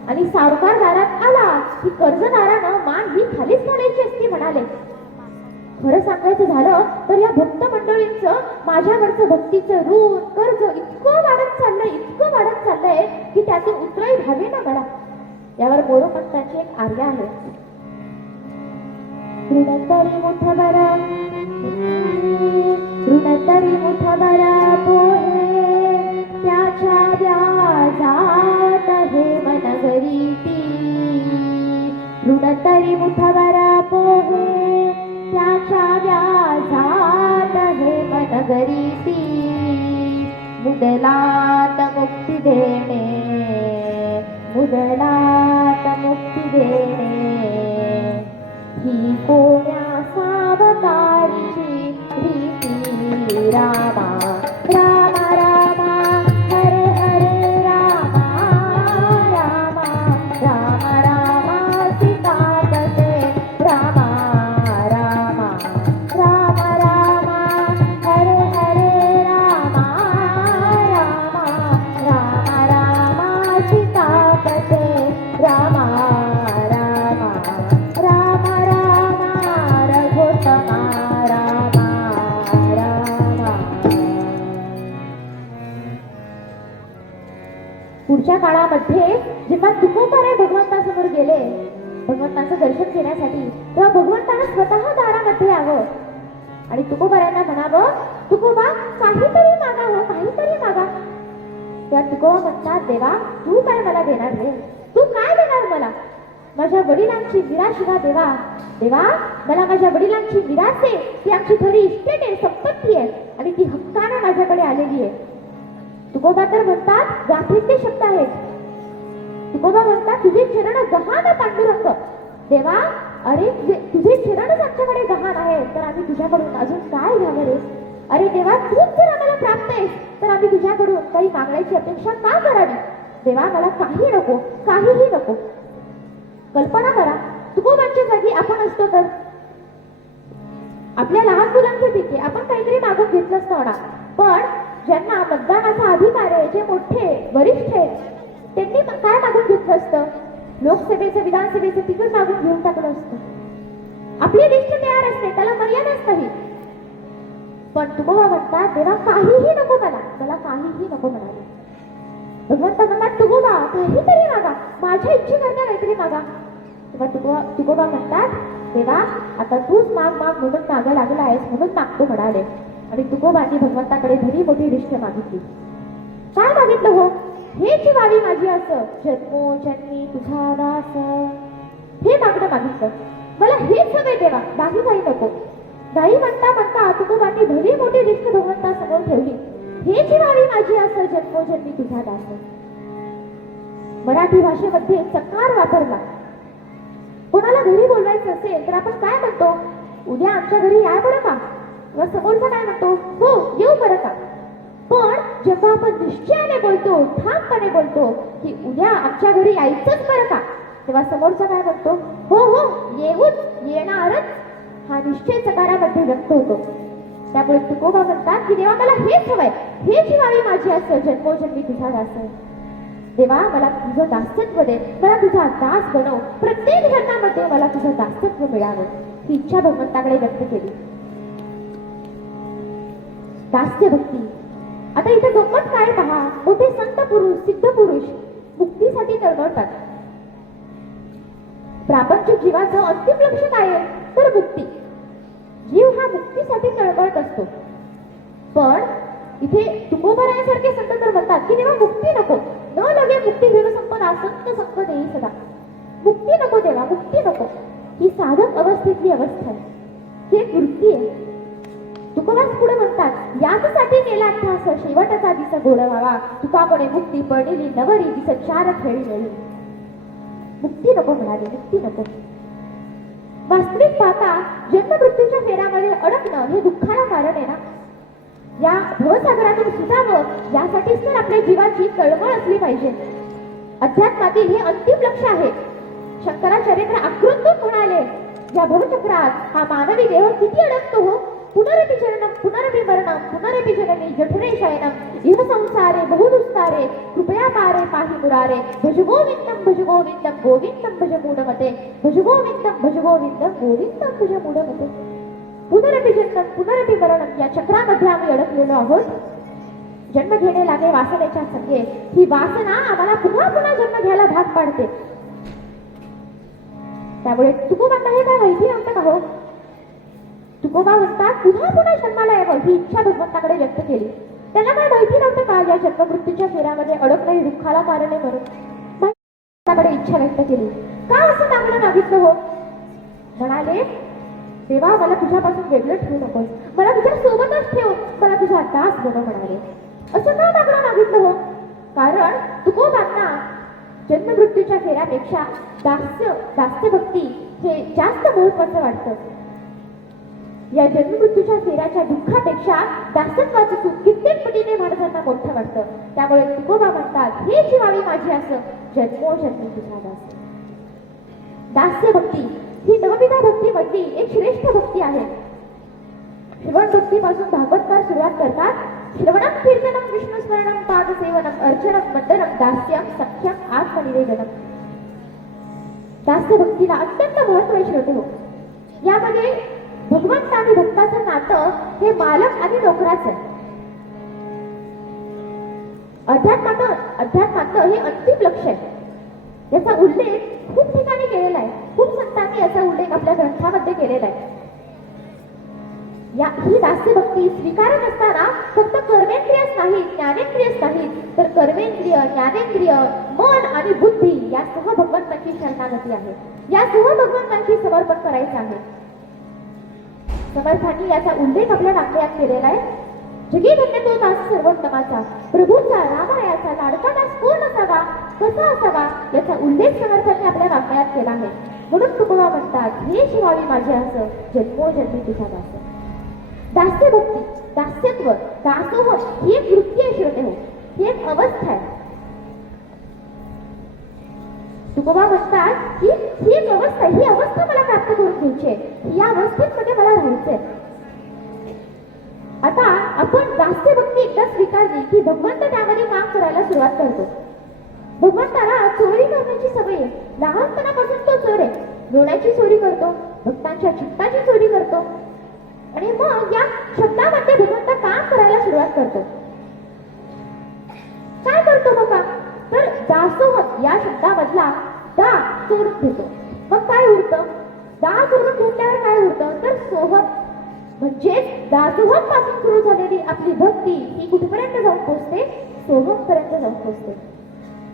आणि सावकार दारात आला की कर्जदारानं मान ही खालीच घालायची असती म्हणाले. खरं सांगायचं झालं तर या भक्त मंडळींचं माझ्यावरचं भक्तीचं ऋण कर्ज इतकं वाढत चाललंय की त्यातून उतराई व्हावी ना मला. यावर मोरोपंतांची एक आर्या आहे. ऋणतरी मुठ भरा पोहे त्याच्या व्याजात हे मन गरीती. ऋणतरी मुठ भरा पोहे त्याच्या व्याजात हे मन गरीती. मुदलात मुक्ती देणे, मुदलात मुक्ती देणे ही कोण्या सावकारीची रीती. रामा रामा रामा हरे हरे रामा रामा रामा रामा सीतापते रामा रामा रामा रामा हरे हरे रामा रामा रामा रामा सीतापते रामा रामा रामा रामा रघुतमा रामा रामा. पुढच्या काळामध्ये जेव्हा तुकोबाराय भगवंतासमोर गेले भगवंताचं दर्शन घेण्यासाठी, तेव्हा भगवंतानं स्वतः दारामध्ये यावं आणि तुकोबारायांना म्हणावं, तुकोबा काहीतरी मागा हो, काहीतरी मागा. त्या तुकोबा म्हणतात, देवा तू काय मला देणार रे? तू काय देणार मला? माझ्या वडिलांची विराशिवा देवा. देवा मला माझ्या वडिलांची विरास आहे, ती आमची खरी इस्टेट आहे, संपत्ती आहे आणि ती हक्काने माझ्याकडे आलेली आहे. तुकोबा तर म्हणतात, गाठीतले शब्द आहेत. तुकोबा म्हणतात, तुझे चरण गहाण पांडुरंग. देवा अरे तुझे चरणच आमच्याकडे गहाण आहे, तर आम्ही तुझ्याकडून अजून काय घ्यावं रे? अरे देवा तूच जर आम्हाला प्राप्त आहेस तर आम्ही तुझ्याकडून काही मागण्याची अपेक्षा का करावी? देवा मला काही नको, काहीही नको. कल्पना करा, तुकोबांच्या जागी आपण असतो तर आपल्या लहान मुलांचं ठीक आहे, आपण काहीतरी मागून घेतलं असतं म्हणा, पण ज्यांना मतदानाचा अधिकार आहे, जे मोठे वरिष्ठ आहेत, त्यांनी काय मागून घेतलं असतं? लोकसभेचं विधानसभेचं तिकीट मागून घेऊन टाकलं असतं. आपली लिस्ट तयार असते, त्याला मर्यादाच नाही. पण तुकोबा म्हणतात, देवा काहीही नको मला, मला काहीही नको म्हणाले. भगवंत म्हणतात, तुकोबा काहीतरी मागा, माझ्या इच्छेकरता काहीतरी मागा. तेव्हा तुकोबा म्हणतात, देवा आता तूच माग माग म्हणून मागं लागला आहेस म्हणून मागतो म्हणाले. आणि तुकोबांनी भगवंताकडे भरी मोठी लिस्ट मागितली. काय मागितलं हो? हेच व्हावी माझी असं जन्मोजन्मी तुझा दास. हे मागणं मागितलं, मला हेच हवे देवा, बाकी काही नको. नाही म्हणता म्हणता तुकोबांनी भरी मोठी लिस्ट भगवंतासमोर ठेवली. हेच व्हावी माझी असं जन्मोजन्मी तुझा दास. मराठी भाषेमध्ये चकार वापरला. कोणाला घरी बोलवायचं असेल तर आपण काय म्हणतो? उद्या आमच्या घरी या बरं का? व समोरचा काय म्हणतो? हो येऊ बरं का? जेव्हा आपण निश्चयाने बोलतो, ठामपणे बोलतो की उद्या आमच्या घरी यायचंच बरं का, तेव्हा समोरचा काय म्हणतो, हो हो येऊच, येणारच, हा निश्चय सकारामध्ये व्यक्त होतो. त्यामुळे तुकोबा म्हणतात की देवा मला हेच हवंय, हेच व्हावी माझी असं, जन्मोजन्मी तुझा दास आहे. देवा मला तुझं दास्यत्व दे, मला तुझा दास बनव, प्रत्येक जन्मामध्ये मला तुझं दास्यत्व मिळावं, ही इच्छा भगवंताकडे व्यक्त केली. दास्य भक्ती. आता इथे गंमत काय पहा, मोठे संत पुरुष, सिद्ध पुरुष मुक्तीसाठी तळमळतात. प्रापंचिक जीवाचं अंतिम लक्ष काय आहे, तर मुक्ती. जीव हा मुक्तीसाठी तळमळत असतो. पण इथे तुकोबारायांसारखे संत तर म्हणतात की देवा मुक्ती नको, न लगे मुक्ती घेऊन संपदा संत संत देई सदा. मुक्ती नको देवा, मुक्ती नको. ही साधक अवस्थेतली अवस्था आहे, ही एक वृत्ती आहे. तुकोबास पुढे म्हणतात, याचसाठी केला ठास शेवटचा दिस गोड व्हावा, तुकापणे मुक्ती पडलेली नवरी दिस चार खेळी गेली. मुक्ती नको म्हणाले, मुक्ती नको. वास्तविक पाहता जन्ममृत्यूच्या फेऱ्यामध्ये अडकणं हे दुःखाला कारण आहे ना. या भवसागरातून सुटावं यासाठीच तर आपल्या जीवाची तळमळ असली पाहिजे. अध्यात्मातील हे अंतिम लक्ष आहे. शंकराचार्य आकृतून म्हणाले, या भवचक्रात हा मानवी देह किती अडकतो हो, पुनरपि जननम पुनरपि मरणम पुनरपि जननी जठरे शयनम इह संसारे बहुदुस्तारे कृपया पारे पाहि मुरारे भज गोविंदम गोविंदम भज मूढमते भज गोविंदम गोविंदम भज मूढमते. पुनरपि जन्म पुनरपि मरणम या चक्रामध्ये आम्ही अडकलेलो आहोत. जन्म घेणे लागे वासनेच्या संगे. ही वासना आम्हाला पुन्हा पुन्हा जन्म घ्यायला भाग पाडते. त्यामुळे तुकोबांना हे काय माहिती नव्हतं का हो. तुकोबा म्हणतात पुन्हा पुन्हा जन्माला यावं ही इच्छा भगवंताकडे व्यक्त केली. त्यांना काय माहिती नव्हतं का या जन्ममृत्यूच्या फेऱ्यामध्ये अडकणं ही दुःखाला कारण आहे म्हणून. भगवंताकडे इच्छा व्यक्त केली. का असं मागणं मागितलं हो. म्हणाले, देवा मला तुझ्यापासून वेगळं ठेवू नकोस, मला तुझ्या सोबतच ठेव, मला तुझा दास बनव म्हणाले. असं का मागणं मागितलं हो. कारण तुकोबांना जन्ममृत्यूच्या फेऱ्यापेक्षा दास्य भक्ती हे जास्त महत्वाचं वाटतं. या जन्ममृत्यूच्या फेऱ्याच्या दुःखापेक्षा दासत्वाचं सुख कित्येक पटीने महाराजांना मोठं वाटतं. त्यामुळे तुकोबा म्हणतात, हे शिवावी माझी असं, जन्मोजन्मी तुझा दास. दास्य भक्ती ही नवविधा भक्ती मधली एक श्रेष्ठ भक्ती आहे. श्रवण भक्तीपासून भागवतकार सुरुवात करतात. श्रवणम कीर्तनम विष्णुस्मरणम पादसेवनम अर्चनम वंदनम दास्यम सख्यम आत्मनिवेदनम. दास्य भक्तीला अत्यंत महत्त्व आहे श्रोते हो. यामध्ये भगवंत आणि भक्ताचं नातं हे मालक आणि नोकराचं आहे. अध्यात्माचं हे अंतिम लक्ष आहे. याचा उल्लेख खूप ठिकाणी केलेला आहे. खूप संतांनी याचा उल्लेख आपल्या ग्रंथामध्ये केलेला आहे. ही दास्य भक्ती स्वीकारत असताना फक्त कर्मेंद्रियच नाही, ज्ञानेंद्रियच नाही, तर कर्मेंद्रिय, ज्ञानेंद्रिय, मन आणि बुद्धी यासह भगवंताची शरणागती आहे. यासह भगवंताची समर्पण करायचं आहे. समर्थांनी याचा उल्लेख आपल्या वाङ्मयात केलेला आहे. जगी धन्य तो दास सर्वोत्तमाचा, प्रभूचा रामायाचा लाडका दास कोण असावा, कसा असावा, याचा उल्लेख समर्थांनी आपल्या वाङ्मयात केला आहे. म्हणून तुकोबा म्हणतात, हे शिवावी माझे असं, जन्मोजन्मी तुझा दास. दास्य भक्ती, दास्यत्व, दासोह ही एक वृत्ती आहे श्रोते हो, ही एक अवस्था आहे. तुकोबा म्हणतात की ही एक अवस्था, ही अवस्था मला प्राप्त करून घ्यायची आहे, या अवस्थेमध्ये मला राहायचंय. आता आपण दास्य भक्ती एकदा स्वीकारली की भगवंत त्यामध्ये काम करायला सुरुवात करतो. भगवंताला चोरी करण्याची सवय आहे. लहानपणापासून तो चोर आहे. लोण्याची चोरी करतो, भक्तांच्या चित्ताची चोरी करतो आणि मग या शब्दामध्ये भगवंत काम करायला सुरुवात करतो. काय करतो बघा, तर दासोह या शब्दामधला दा चोरून घेतो. मग काय उरतं, दा चोरून घेतल्यावर काय उरतं, तर सोहम. म्हणजेच दासोहम पासून सुरू झालेली आपली भक्ती ही कुठपर्यंत जाऊन पोहोचते, सोहम पर्यंत जाऊन पोहोचते.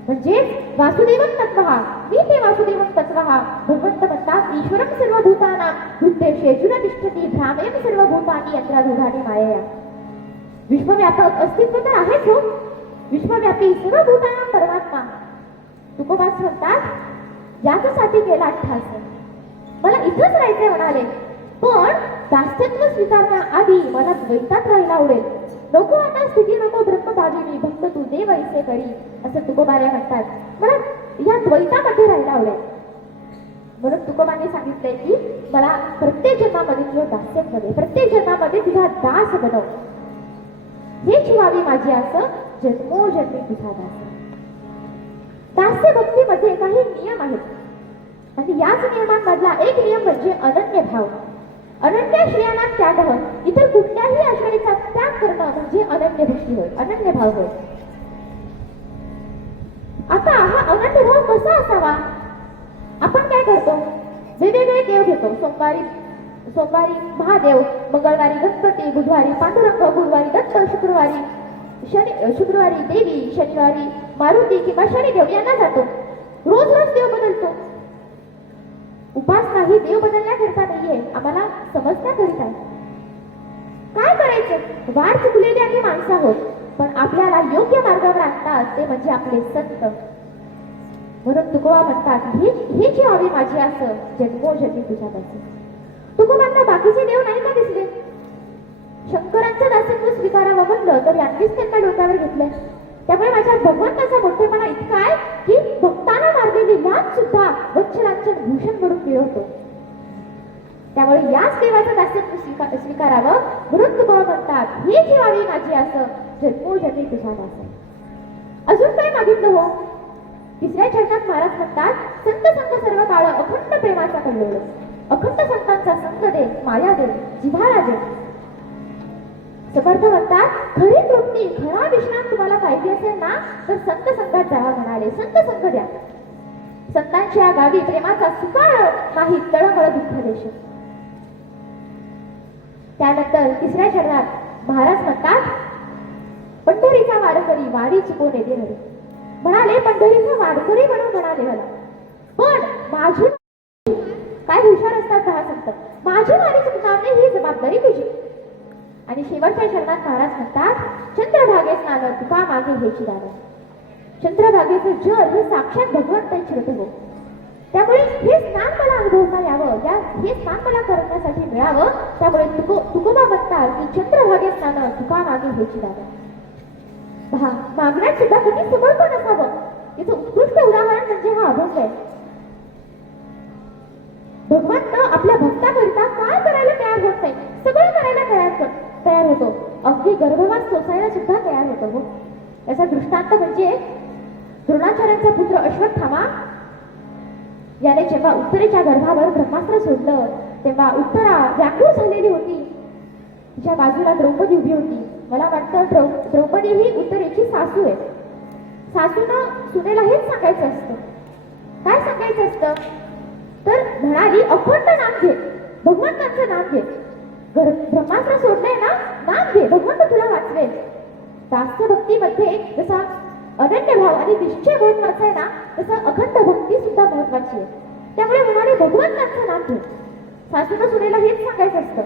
म्हणजेच वासुदेवं तत्वहा, मी ते वासुदेवं तत्वहा. भगवंत म्हणतात, ईश्वरं सर्वभूतानां हृद्देशेऽर्जुन तिष्ठति भ्रामेव सर्वभूतानि यंत्रारूढानि मायया. विश्वव्यापक अस्तित्व तर आहेच हो, विश्वव्यापी सर्वभूतानां परमात्मा. तुकोबाच म्हणतात, याच्यासाठी केला ठास, मला इथंच राहायचंय म्हणाले. पण दास्यत्व स्वीकारण्याआधी मला द्वैतात राहायला आवडेल. नको आता स्थिती नको ब्रह्मभागिनी भक्त तू देव ऐसे करी, असं तुकोबारे म्हणतात. मला या द्वैतामध्ये राहायला आवडेल. म्हणून तुकोबांनी सांगितलंय की मला प्रत्येक जन्मामध्ये तुझ्या दास्यमध्ये, प्रत्येक जन्मामध्ये तुझा दास बनव, हेच व्हावी माझी असं जन्मोजन्मी तुझा दास. दास्य भक्तीमध्ये काही नियम आहेत आणि याच नियमांमधला एक नियम म्हणजे अनन्य भाव. अनन्य श्रेयाना त्याग. इतर कुठल्याही आश्रयाचा त्याग करणं म्हणजे अनन्य भक्ती होय, अनन्य भाव होय. आता हा अनन्य भाव कसा असावा? आपण काय करतो? वेगवेगळे देव घेतो. सोमवारी महादेव, मंगळवारी गणपती, बुधवारी पांडुरंग, गुरुवारी दत्त, शुक्रवारी देवी, शनिवारी मारुती किंवा शनिदेव यांना जातो. रोज रोज देव बदलतो. उपासना ही देव बदलण्याकरिता नाहीये, आम्हाला समजण्याकरिता आहे. काय करायचं? वाट चुकलेली आणि माणसं आहोत, पण आपल्याला योग्य मार्गावर आणतात ते म्हणजे आपले संत. म्हणून तुकोबा म्हणतात ही जी हवी माझी असं जन्मोजन्मी तुझ्यापासून. तुकोबांना बाकीचे देव नाही का दिसले? शंकरांचं दासत्व स्वीकारावं म्हणलं तर यांनीच त्यांना डोक्यावर घेतलंय. त्यामुळे माझ्या भगवंताचा मोठेपणा इतका आहे की भक्तांना मारलेली लाच सुद्धा वत्सलांचन भूषण म्हणून मिळवतो. त्यामुळे याच देवाचं दासत्व स्वीकारावं म्हणून तुकोबा म्हणतात ही जी हवी माझी असं जन्मोजन्मी तुझ्या दास. अजून काय मागितलं हो? तिसऱ्या चरणात महाराज म्हणतात संत संग सर्व काळ अखंड प्रेमाचा कल्लोळ, अखंड संतांचा संग दे, माया दे, जिव्हाळा दे. समर्थ म्हणतात खरी तृप्ती, खरा विश्राम तुम्हाला पाहिजे असेल ना तर संत संघात जावा म्हणाले. संत संग द्या. संतांच्या गावी प्रेमाचा सुकाळ नाही, तळमळ दुःख देश. त्यानंतर तिसऱ्या चरणात महाराज म्हणतात पंढरीचा वारकरी वारी चुकवणे दे हरी. म्हणाले पंढरीचा वारकरी म्हणून म्हणाले मला, पण माझी काय हुशार असतात दहा संत, माझी वारी चुकणार नाही ही जबाबदारी तुझी. आणि शेवटच्या चरणात महाराज म्हणतात चंद्रभागे स्नान तुका मागे हेची दान. चंद्रभागेचं जल हे साक्षात भगवंतांची रथ हो. त्यामुळे हे स्नान मला अनुभवता यावं, हे स्नान मला करण्यासाठी मिळावं. त्यामुळे तुकोबा म्हणतात की चंद्रभागे स्नान तुका मागे हेची दान. मागण्यात सुद्धा किती समर्पण असावं याचं उत्कृष्ट उदाहरण म्हणजे हा अभंग आहे. भगवंत आपल्या भक्ताकरिता काय करायला तयार होत नाही, सगळं करायला तयार होतो. अगदी गर्भवास सोसायला सुद्धा तयार होतो हो. याचा दृष्टांत म्हणजे द्रोणाचार्यांचा पुत्र अश्वत्थामा याने जेव्हा उत्तरेच्या गर्भावर ब्रह्मास्त्र सोडलं तेव्हा उत्तरा व्याकुळ झालेली होती. तिच्या बाजूला द्रौपदी उभी होती. मला वाटतं द्रौपदी ही उत्तरेची सासू आहे. सासूनं सुनेला हेच सांगायचं असतं. काय सांगायचं असतं तर म्हणाली अखंड नाम घे, भगवंतांचं नाम घे. ब्रह्मास्त्र सोडलंय ना, नाम घे, भगवंत तुला वाचवेल. दास्य भक्तीमध्ये जसा अनन्य भाव आणि निश्चय महत्वाचा आहे ना तसं अखंड भक्ती सुद्धा महत्वाची आहे. त्यामुळे म्हणाले भगवंतांचं नाम घे. सासूनं सुनेला हेच सांगायचं असतं.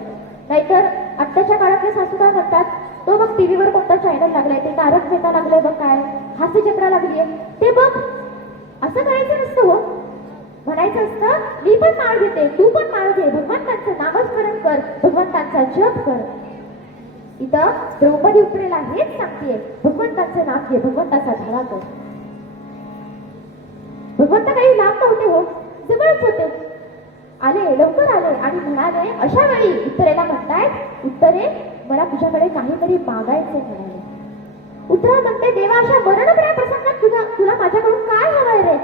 नाहीतर आत्ताच्या काळातले सासू काय म्हणतात, तो बघ टीव्हीवर कोणता चॅनल लागलाय, ते तारक मेहता लागलाय बघ, काय हास्यचित्र लागलीये ते बघ. असं करायचं नसतं हो. म्हणायचं असतं मी पण माळ घेते, तू पण माळ घे, भगवंतांचं नामस्मरण कर, भगवंतांचा जप कर. इथं द्रौपदी उत्तरेला हेच सांगतेय भगवंतांचं नाम घे, भगवंताचा धावा कर. भगवंत काही लांब नव्हते हो, जवळच होते. आले, लवकर आले आणि म्हणाले अशा वेळी उत्तरेला म्हणतायत उत्तरे मला तुझ्याकडे काहीतरी मागायचे म्हणाले. उत्तरा म्हणते देवा अशा मरणप्राय प्रसंगात तुला माझ्याकडून काय हवंय रे?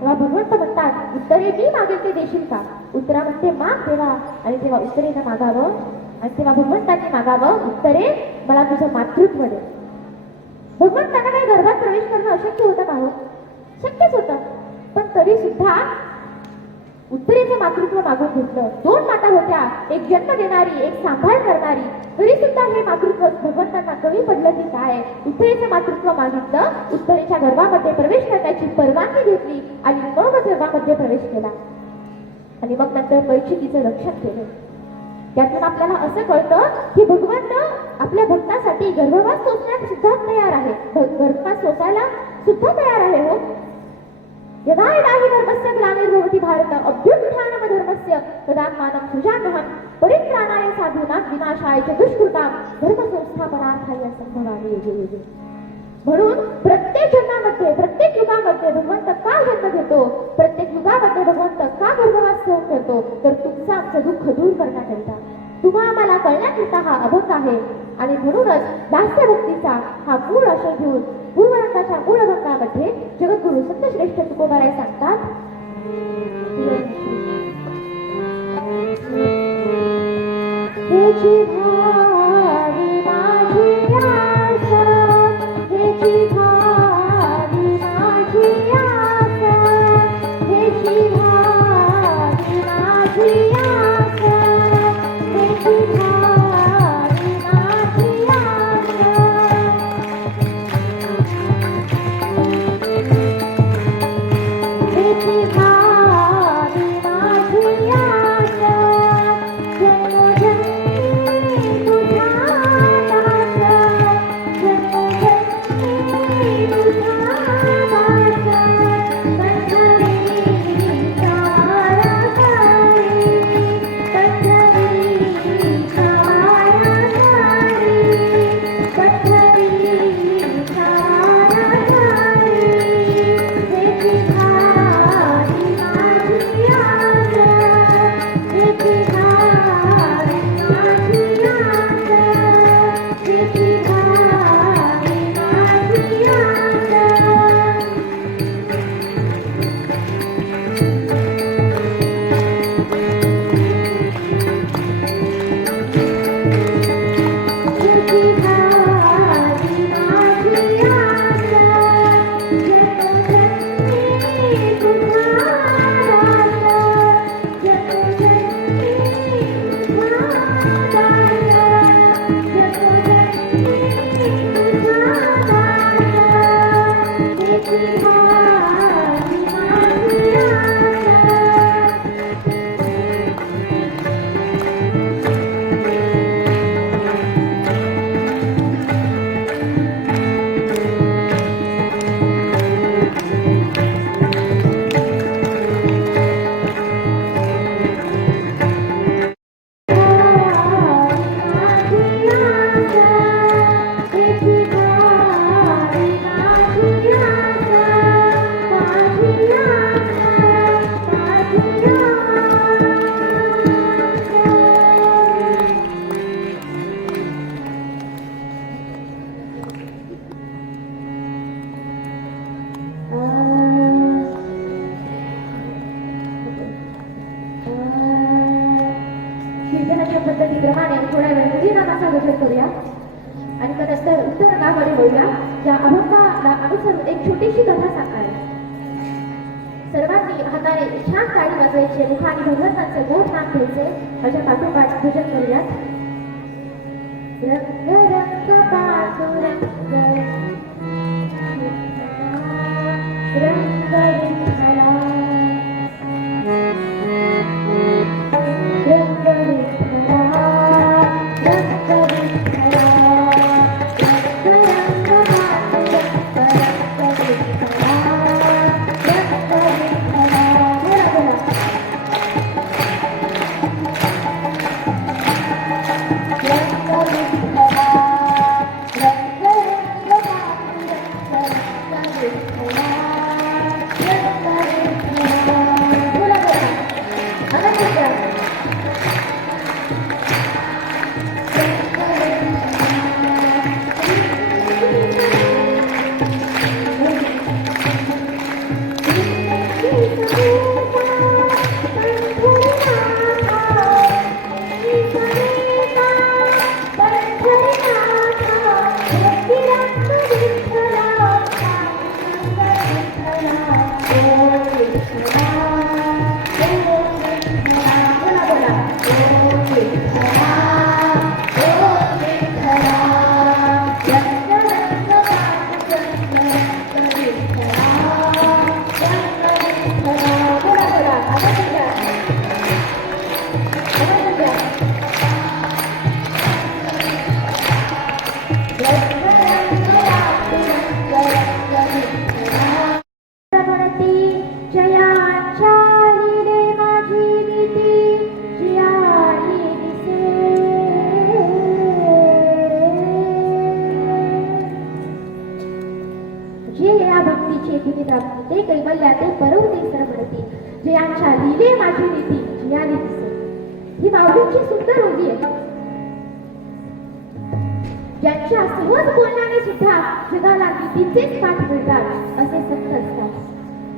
तेव्हा भगवंत म्हणतात उत्तरे मी मागेल ते देशील का? उत्तरा म्हणते माग देवा. आणि तेव्हा उत्तरेनं मागावं आणि तेव्हा भगवंतांनी मागावं उत्तरे मला तुझं मातृत्व दे. भगवंतांना काही गर्भात प्रवेश करणं अशक्य होतं का हो? शक्यच होतं. पण तरी सुद्धा उत्तरेचं मातृत्व मागून घेतलं. दोन माता होत्या, एक जन्म देणारी, एक सांभाळ करणारी. तरी सुद्धा हे मातृत्व भगवंतांना कमी पडलं की काय? उत्तरेचं मातृत्व मागितलं, उत्तरेच्या गर्भामध्ये प्रवेश करण्याची परवानगी घेतली आणि मग गर्भामध्ये प्रवेश केला. आणि मग नंतर परीक्षितीचं रक्षण केलं. त्यातून आपल्याला असं कळतं की भगवंत आपल्या भक्तासाठी गर्भवास सोसण्यास सुद्धा तयार आहे, गर्भवास सोसायला सुद्धा तयार आहे हो. यदा यदा हि धर्मस्य ग्लानिर्भवति भारत अभ्युत्थानम धर्मस्य तदात्मानं सुजानहं परित्राणाय साधूनां विनाशाय च दुष्कृतां धर्म संस्थापनार्थाय संभवामी युगे युगे. म्हणून प्रत्येक जन्मामध्ये प्रत्येक युगामध्ये भगवंत का जन्म घेतो, प्रत्येक युगामध्ये भगवंत का गर्भवास सहन करतो, तर तुमचं आमचं दुःख दूर करण्याकरिता, तुम्हा आम्हाला कळण्याकरिता हा अभंग आहे. आणि म्हणूनच दास्य भक्तीचा हा मूळ आशय घेऊन पूर्वरंगाच्या मूळ अभंगामध्ये जगद्गुरु संतश्रेष्ठ तुकोबाराय सांगतात, हेची भावी माझी आशा, हेची भावी माझी आशा, हेची भावी माझी आशा, हेची भावी माझी आशा. हेची भावी माझी आशा, जन्मोजन्मी तुझ्या दासा, जन्मोजन्मी तुझ्या दासा, पंढरी तारा तारी, पंढरी तारा तारी, पंढरी तारा तारी. हेची भावी माझी आशा, हेची भावी माझी आशा, हेची भावी माझी आशा. हेची भावी माझी आशा, जन्मोजन्मी तुझ्या दासा, जन्मोजन्मी तुझ्या दासा, जन्मोजन्मी तुझ्या दासा. हेची भावी माझी आशा. कीर्तनाच्या पद्धतीप्रमाणे थोड्या वेळ हरिनामाचा विचार करूया आणि त्यानंतर उत्तर नावाकडे वळूया. या अभंगाला अनुसरून एक छोटीशी कथा सांगणार आहे. सर्वांनी हाताने छान ताळी वाजवायची, मुखाने भगवंतांचे गोड नाम घ्यायचे. माझ्या पाठोपाठ भजन करूयात. रंग रंग पांडुरंग, रंग विठ्ठला, रंग विठ्ठला, रंग विठ्ठला, रंग रंग पांडुरंग, रंग विठ्ठला, रंग विठ्ठला. बोला बोला. रंग विठ्ठला, रंग रंग पांडुरंग, रंग विठ्ठला, रंग विठ्ठला. बोला बोला. आनंद घ्या. ते कैवल्या ते परवते सरमरती जयांच्या लिहिले माझी नीती जियाने दिसे. ही माऊलींची सुंदर ओवी आहे, ज्यांच्या सहज बोलण्याने सुद्धा जगाला नीतीचेच पाठ मिळतात असे संत असतात.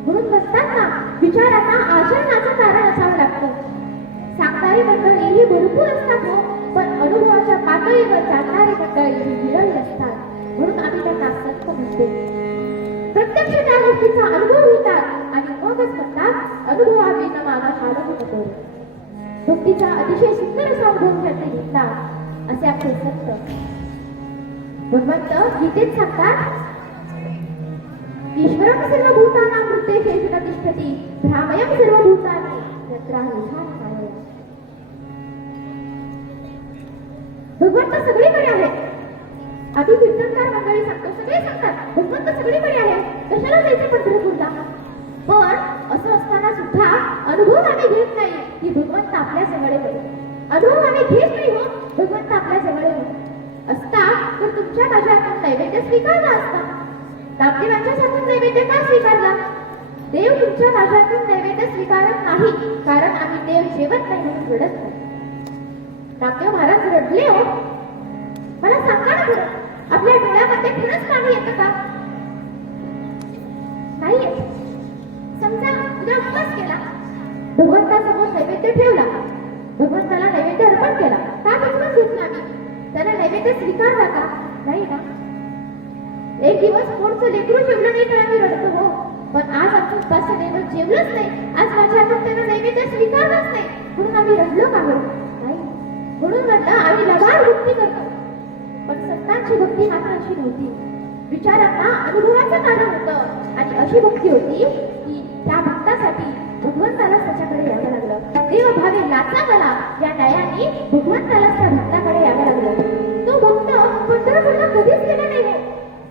म्हणून म्हणतात ना, विचारांना आचरणाचं कारण असावं लागतं. सांगणारी मंडळी ही भरपूर असतात हो, पण अनुभवाच्या पातळीवर चालणारी मंडळी ही विरळ असतात. म्हणून आम्ही त्यांना संत म्हणतो. प्रत्यक्ष त्या गोष्टीचा अनुभव घेतात आणि मगच म्हणतात अनुभवाविना माझा हालत नको. भक्तीचा अतिशय सुंदर असा अनुभव त्यांनी घेतला असे आपले संत. भगवंत गीतेत सांगतात, ईश्वरं सर्वभूतानां हृदयेषु तिष्ठति भ्रामयं सर्वभूतानि यत्रानुसार माया. भगवंत सगळीकडे आहे. आधी कीर्तनकार मंडळी सांगतो, सगळे सांगतात भगवंत सगळीकडे आहे, कशाला जायचे पंढरपूरला. पण असं असताना सुद्धा अनुभव आम्ही घेत नाही की भगवंत आपल्या जवळ आहे. अनुभव आम्ही घेत नाही हो, भगवंत आपल्या जवळ आहे. असता तर तुमच्या माझ्यातून नैवेद्य स्वीकारला असता. नामदेवांच्या हातून नैवेद्य का स्वीकारला? देव तुमच्या माझ्यातून नैवेद्य स्वीकारत नाही, कारण आम्ही देव जेवत नाही म्हणून रडत नाही. नामदेव महाराज रडले हो. मला सांगा ना बरं, आपल्या डोळ्यामध्ये खरंच पाणी येतं का? नाही येत. समजा उद्या उपवास केला, भगवंतासमोर नैवेद्य ठेवला, भगवंताला नैवेद्य अर्पण केला, का ठेवून घेतला आम्ही? त्याला नैवेद्य स्वीकारला का? नाही ना. एक दिवस कोणचं लेकरू जेवलं नाही तर आम्ही रडतो हो, पण आज आमचं उपास्य देव जेवलंच नाही, आज माझ्या हातून त्यानं नैवेद्य स्वीकारलाच नाही म्हणून आम्ही रडलो का हो? नाही. म्हणून रडलं आम्ही लबाड भक्ती करतो. पण संतांची भक्ती मात्र अशी नव्हती. विचारांना अनुभवाचं कारण होतं आणि अशी भक्ती होती की त्या भक्तासाठी भगवंतालाच त्याच्याकडे यावं लागलं. देव भावे लाचा मला या न्यायाने भगवंतालाच त्या भक्ताकडे यावं लागलं. तो भक्त पंढरपूरला कधीच गेला नाही हो,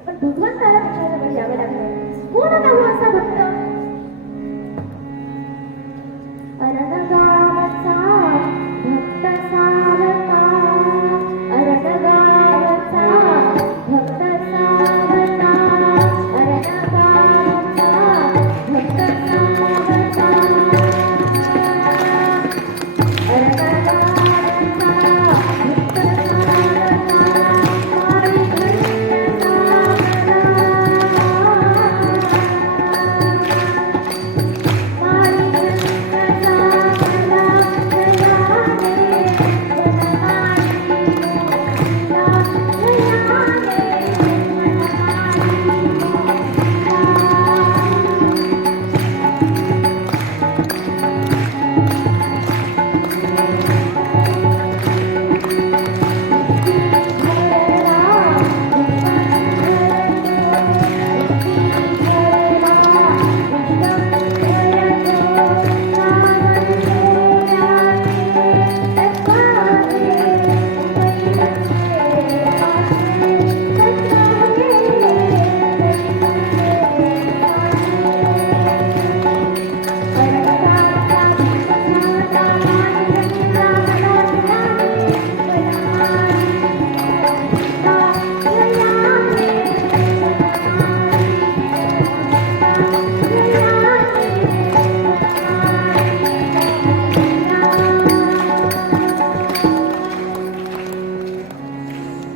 पण भगवंताला त्याच्याजवळ यावं लागलं. कोण होता हो असा भक्त? अरणगावचा भक्त सावता, अरणगावचा भक्त सावता, अरणगावचा भक्त सावता, अरणगावचा भक्त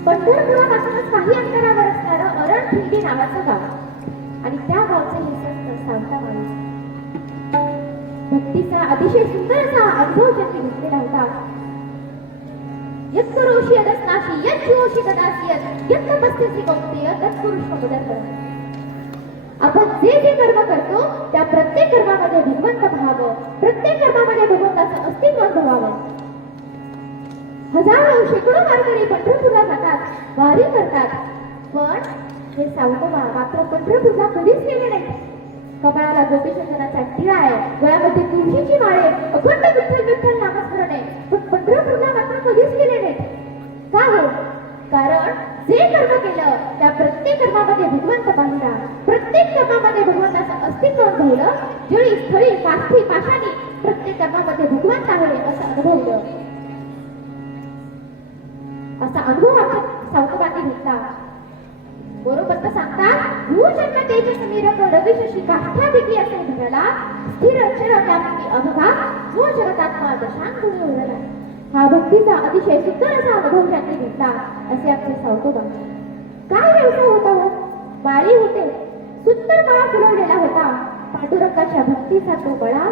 पंढरपुरापासूनच काही अंतरावर असणारं अरणखिंडी नावाचं गाव आणि त्या गावचे हे संत सावता माळी. भक्तीचा अतिशय सुंदर असा अनुभव त्यांनी घेतलेला होता. यत् करोषि यदस्नासि यत् जीवोषि तदासि यत् तपस्यसि कौन्तेय तत्पुरुषं वदन्. आपण जे जे कर्म करतो त्या प्रत्येक कर्मामध्ये भगवंत भाव, प्रत्येक कर्मामध्ये भगवंताचं अस्तित्व अनुभवावं. हजारो शेकडो वारकरी पंढरपूरला जातात, वारी करतात, पण हे सावतोबा मात्र पंढरपूरला कधीच गेले नाही. कपाळाला गोपीचंदनाचा टिळा आहे, गळ्यामध्ये तुळशीची माळ आहे, अखंड विठ्ठल विठ्ठल नामस्मरण आहे, पण पंढरपूरला मात्र कधीच गेले नाही. का हो? कारण जे कर्म केलं त्या प्रत्येक कर्मामध्ये भगवंत पाहिला, प्रत्येक कर्मामध्ये भगवंताचं अस्तित्व अनुभवलं. जळी स्थळी पाठी पाशाने प्रत्येक कर्मामध्ये भगवंत आहे असं अनुभवलं. असा अनुभव आपण सावतोबांनी घेतला. बरोबर तर सांगतात भूजन्मतेज समीरक रविशशी काठ्यादिकी असे धरला स्थिर अक्षर त्यापैकी अभगा जो जगतात्मा दशांगुणी उरला. हा भक्तीचा अतिशय सुंदर असा अनुभव त्यांनी घेतला असे आमचे सावतोबा. काय व्यवसाय होता हो? माळी होते. सुंदर मळा फुलवलेला होता. पांडुरंगाच्या भक्तीचा तो मळा.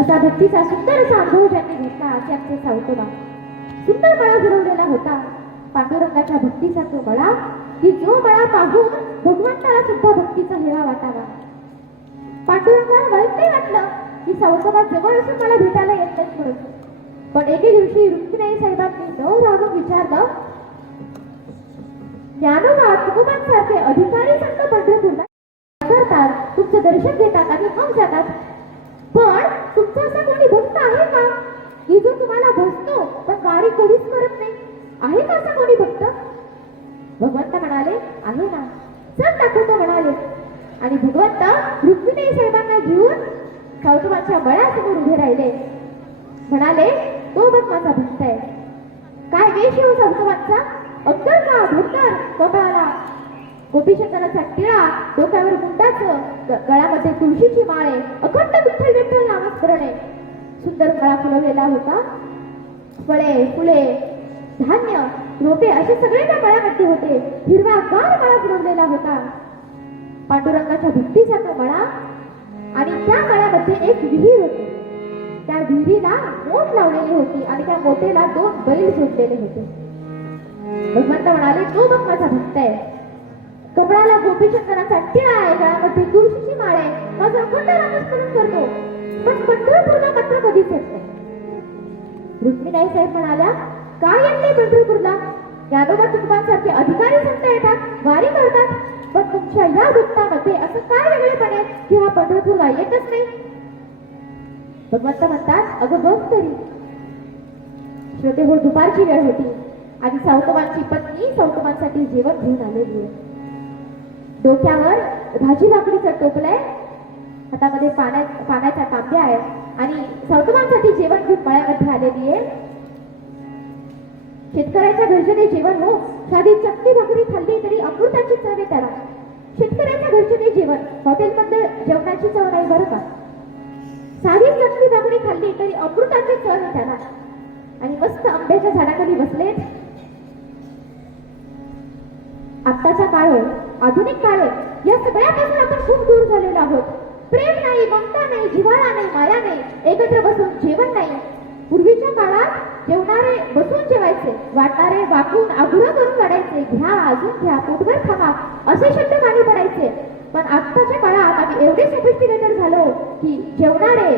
असा भक्तीचा सुंदर असा अनुभव ज्यांनी घेतला असे आमचे सावतोबा. सुंदर मळा भरवलेला होता. पांडुरंगाच्या भक्तीचा तो मळा की जो मळा पाहून भगवंताला सुद्धा भक्तीचा हेवा वाटावा. पांडुरंगाला वाईट नाही वाटलं की सावतोबा जवळ असून मला भेटायला येत नाही म्हणून. पण एके दिवशी रुक्मिणी साहेबांनी न राहून विचारलं, ज्ञानोबा तुकोबांसारखे अधिकारी संत पंढरपूरला करतात, तुमचं दर्शन घेतात आणि मग जातात. पण तुमचा असा कोणी भक्त आहे का की जो तुम्हाला बसतो पण वारी कधीच करत नाही? आहे का असा कोणी भक्त? भगवंत म्हणाले, आहे ना, चल दाखवतो म्हणाले. आणि भगवंत रुक्मिणी साहेबांना घेऊन सावतोबांच्या मळ्यासमोर उभे राहिले. म्हणाले, तो बघ माझा भक्त आहे. काय वेश येऊ सावतोबांचा? अक्कल का धोतर, कपाळाला गोपीशंकराचा टिळा, डोक्यावर मुंडाचं, गळ्यामध्ये तुळशीची माळे, अखंड विठ्ठल विठ्ठल नामस्मरणे. सुंदर मळा फुलवलेला होता. फळे, फुले, धान्य, रोपे असे सगळे त्या मळ्यामध्ये होते. हिरवागार मळा फुलवलेला होता. पांडुरंगाच्या भक्तीचा तो मळा. आणि त्या मळ्यामध्ये एक विहीर होती. त्या विहिरीला मोठ लावलेली होती आणि त्या मोठेला 2 बैल जोडलेले होते. भगवंत म्हणाले, तो बघ माझा भक्त आहे. कपडाला गोपीशंकराचा टिळा आहे, गळ्यामध्ये तुळशीची माळ आहे, माझा अखंड नामस्मरण करतो, पण पंढरपूरला मात्र कधीच येत नाही. रुक्मिणी साहेब म्हणाल्या, काय येत पंढरपूरला? ज्ञानोबा तुकोबांसारखे अधिकारी संत येतात, वारी करतात, पण तुमच्या या भक्तामध्ये असं काय वेगळेपण आहे की हा पंढरपूरला येतच नाही? भगवंत म्हणतात, अगं बघ तरी. श्रोते हो, दुपारची वेळ होती आणि सावतोबांची पत्नी सावतोबांसाठी जेवण घेऊन आलेली आहे. डोक्यावर भाजी भाकरीचं टोपलं आहे, हातामध्ये पाण्याच्या तांब्या आहेत आणि सावतोबांसाठी जेवण घेऊन मळ्यामध्ये आलेली आहे. शेतकऱ्याच्या घरचे जेवण हो, साधी चटणी भाकरी खाल्ली तरी अमृताची चव आहे त्याला. शेतकऱ्याच्या घरचे जेवण हॉटेलमध्ये जेवणाची चव नाही बरं का. साधी चटणी भाकरी खाल्ली तरी अमृताची चव आहे त्याला. आणि मस्त आंब्याच्या झाडाखाली बसलेत. आत्ताचा काळ, आधुनिक काळ, या सगळ्यापासून आपण खूप दूर झालेलो आहोत. प्रेम नाही, ममता नाही, जिव्हाळा नाही, माया नाही, एकत्र बसून जेवण नाही. पूर्वीच्या काळात जेवणारे बसून जेवायचे, वाटणारे वाकून आग्रह करून वाढायचे, घ्या अजून घ्या, पोटभर खावा असे शब्द खाली पडायचे. पण आत्ताच्या काळात आम्ही एवढे सोफिस्टिकेटेड झालो की जेवणारे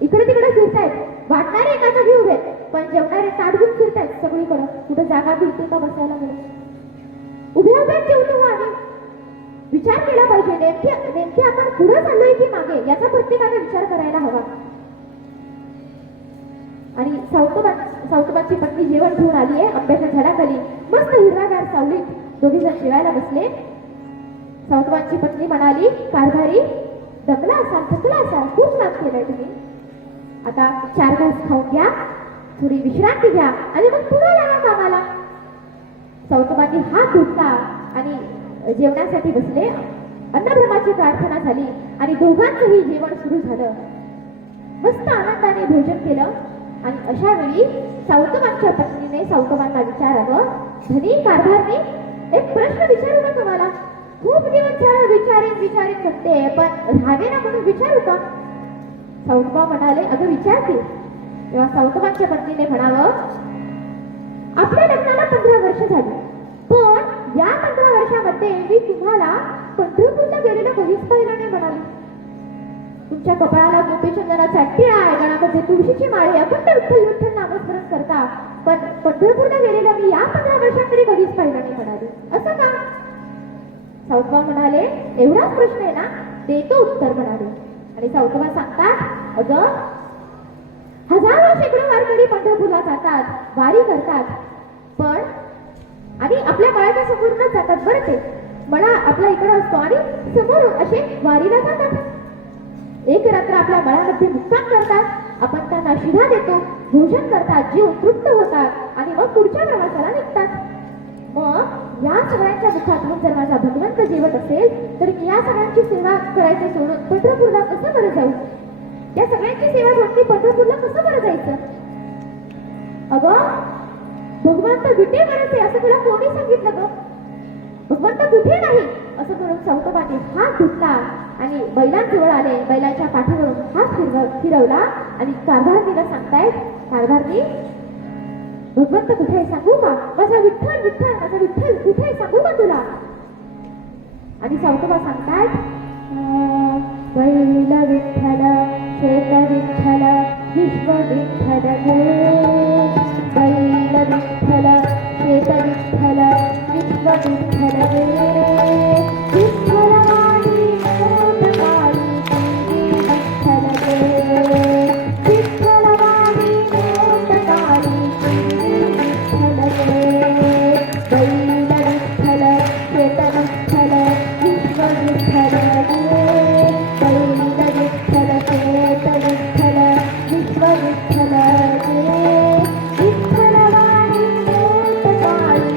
इकडे तिकडे फिरतायत, वाटणारे एका जागी उभे आहेत, पण जेवणारे ताटगुण फिरतायत सगळीकडं, कुठं जागा फिरते का बसायला म्हणून. उभ्या उभ्या जेवतो आम्ही. विचार केला पाहिजे, नेमके आपण पुढे चाललोय की मागे, याचा प्रत्येकाने विचार करायला हवा. आणि सावतबाची पत्नी जेवण घेऊन आली आहे आंब्याच्या झाडाखाली, मस्त हिरवागार सावलीत दोघी जण जेवायला बसले. सावतबाची पत्नी म्हणाली, कारभारी दमला असाल, थकला असाल, खूप काम केलंय तुम्ही, आता 4 घास खाऊन घ्या, थोडी विश्रांती घ्या आणि मग पुन्हा लागा कामाला. सावतबांनी हात धुतला आणि जेवणासाठी बसले. अन्नब्रह्माची प्रार्थना झाली आणि दोघांचंही जेवण सुरू झालं. मस्त आनंदाने भोजन केलं. आणि अशा वेळी सावतबांच्या पत्नीने सावतबांना विचारावं, धनी कारभारने एक प्रश्न विचारू का तुम्हाला? खूप दिवस झाला विचारीन म्हणते, पण राहावे ना म्हणून विचारू का? सावतबा म्हणाले, अगं विचारते. तेव्हा सावतबांच्या पत्नीने म्हणावं, आपल्या लग्नाला 15 वर्ष झाली, पण या 15 वर्षामध्ये मी तुम्हाला पंढरपूरला गेलेलं कधीच पाहिलं नाही म्हणाली. तुमच्या कपाळाला गोपीचंदनाचा टिळा आहे, गळामध्ये तुळशीची माळ आहे, अखंड विठ्ठल विठ्ठल नामस्मरण करता, पण पंढरपूरला गेलेलं मी या 15 वर्षात तरी कधीच पाहिलं नाही म्हणाली. असं का? सावतबा म्हणाले, एवढाच प्रश्न आहे ना, देतो उत्तर म्हणाले. आणि सावतबा सांगतात, अगं हजारो शेकडो वारकरी पंढरपूरला जातात, वारी करतात, पण आणि आपल्या मळ्याच्या समोरूनच जातात बरं. ते मळा आपला इकडे असतो आणि समोरून असे वारीला जातात. एक रात्र आपल्या मळ्यामध्ये मुक्काम करतात, आपण त्यांना शिधा देतो, भोजन करतात, जीव तृप्त होतात आणि मग पुढच्या प्रवासाला निघतात. मग या सगळ्यांच्या मुखातून जर माझा भगवंत जेवत असेल तर मी या सगळ्यांची सेवा करायची सोडून पंढरपूरला कसं बरं जाऊ? या सगळ्यांची सेवा सोडून पंढरपूरला कसं बरं जायचं? अगं भगवंत विटे करायचे असं तुला कोणी सांगितलं ग? भगवंत कुठे नाही असं करून सावतबाने हात धुतला आणि बैलांजवळ आले. बैलांच्या पाठीवरून हात फिरवला आणि कारभारणीला सांगतायत, कारभारणी भगवंत कुठे आहे सांगू का? माझा विठ्ठल विठ्ठल माझा विठ्ठल कुठे आहे सांगू का तुला? आणि सावतबा सांगतायत, बैल विठ्ठल शेत विठ्ठल विश्व विठ्ठल बैल विठ्ठल शेत विठ्ठल विश्व विठ्ठल विठ्ठल वाणी मोठकाळी विठ्ठल विठ्ठल वाणी मोठकाळी विठ्ठल बैल विठ्ठल शेत विठ्ठल विश्व विठ्ठल बैल विठ्ठल शेत विठ्ठल विश्व विठ्ठल विठ्ठल वाणी मोठकाळी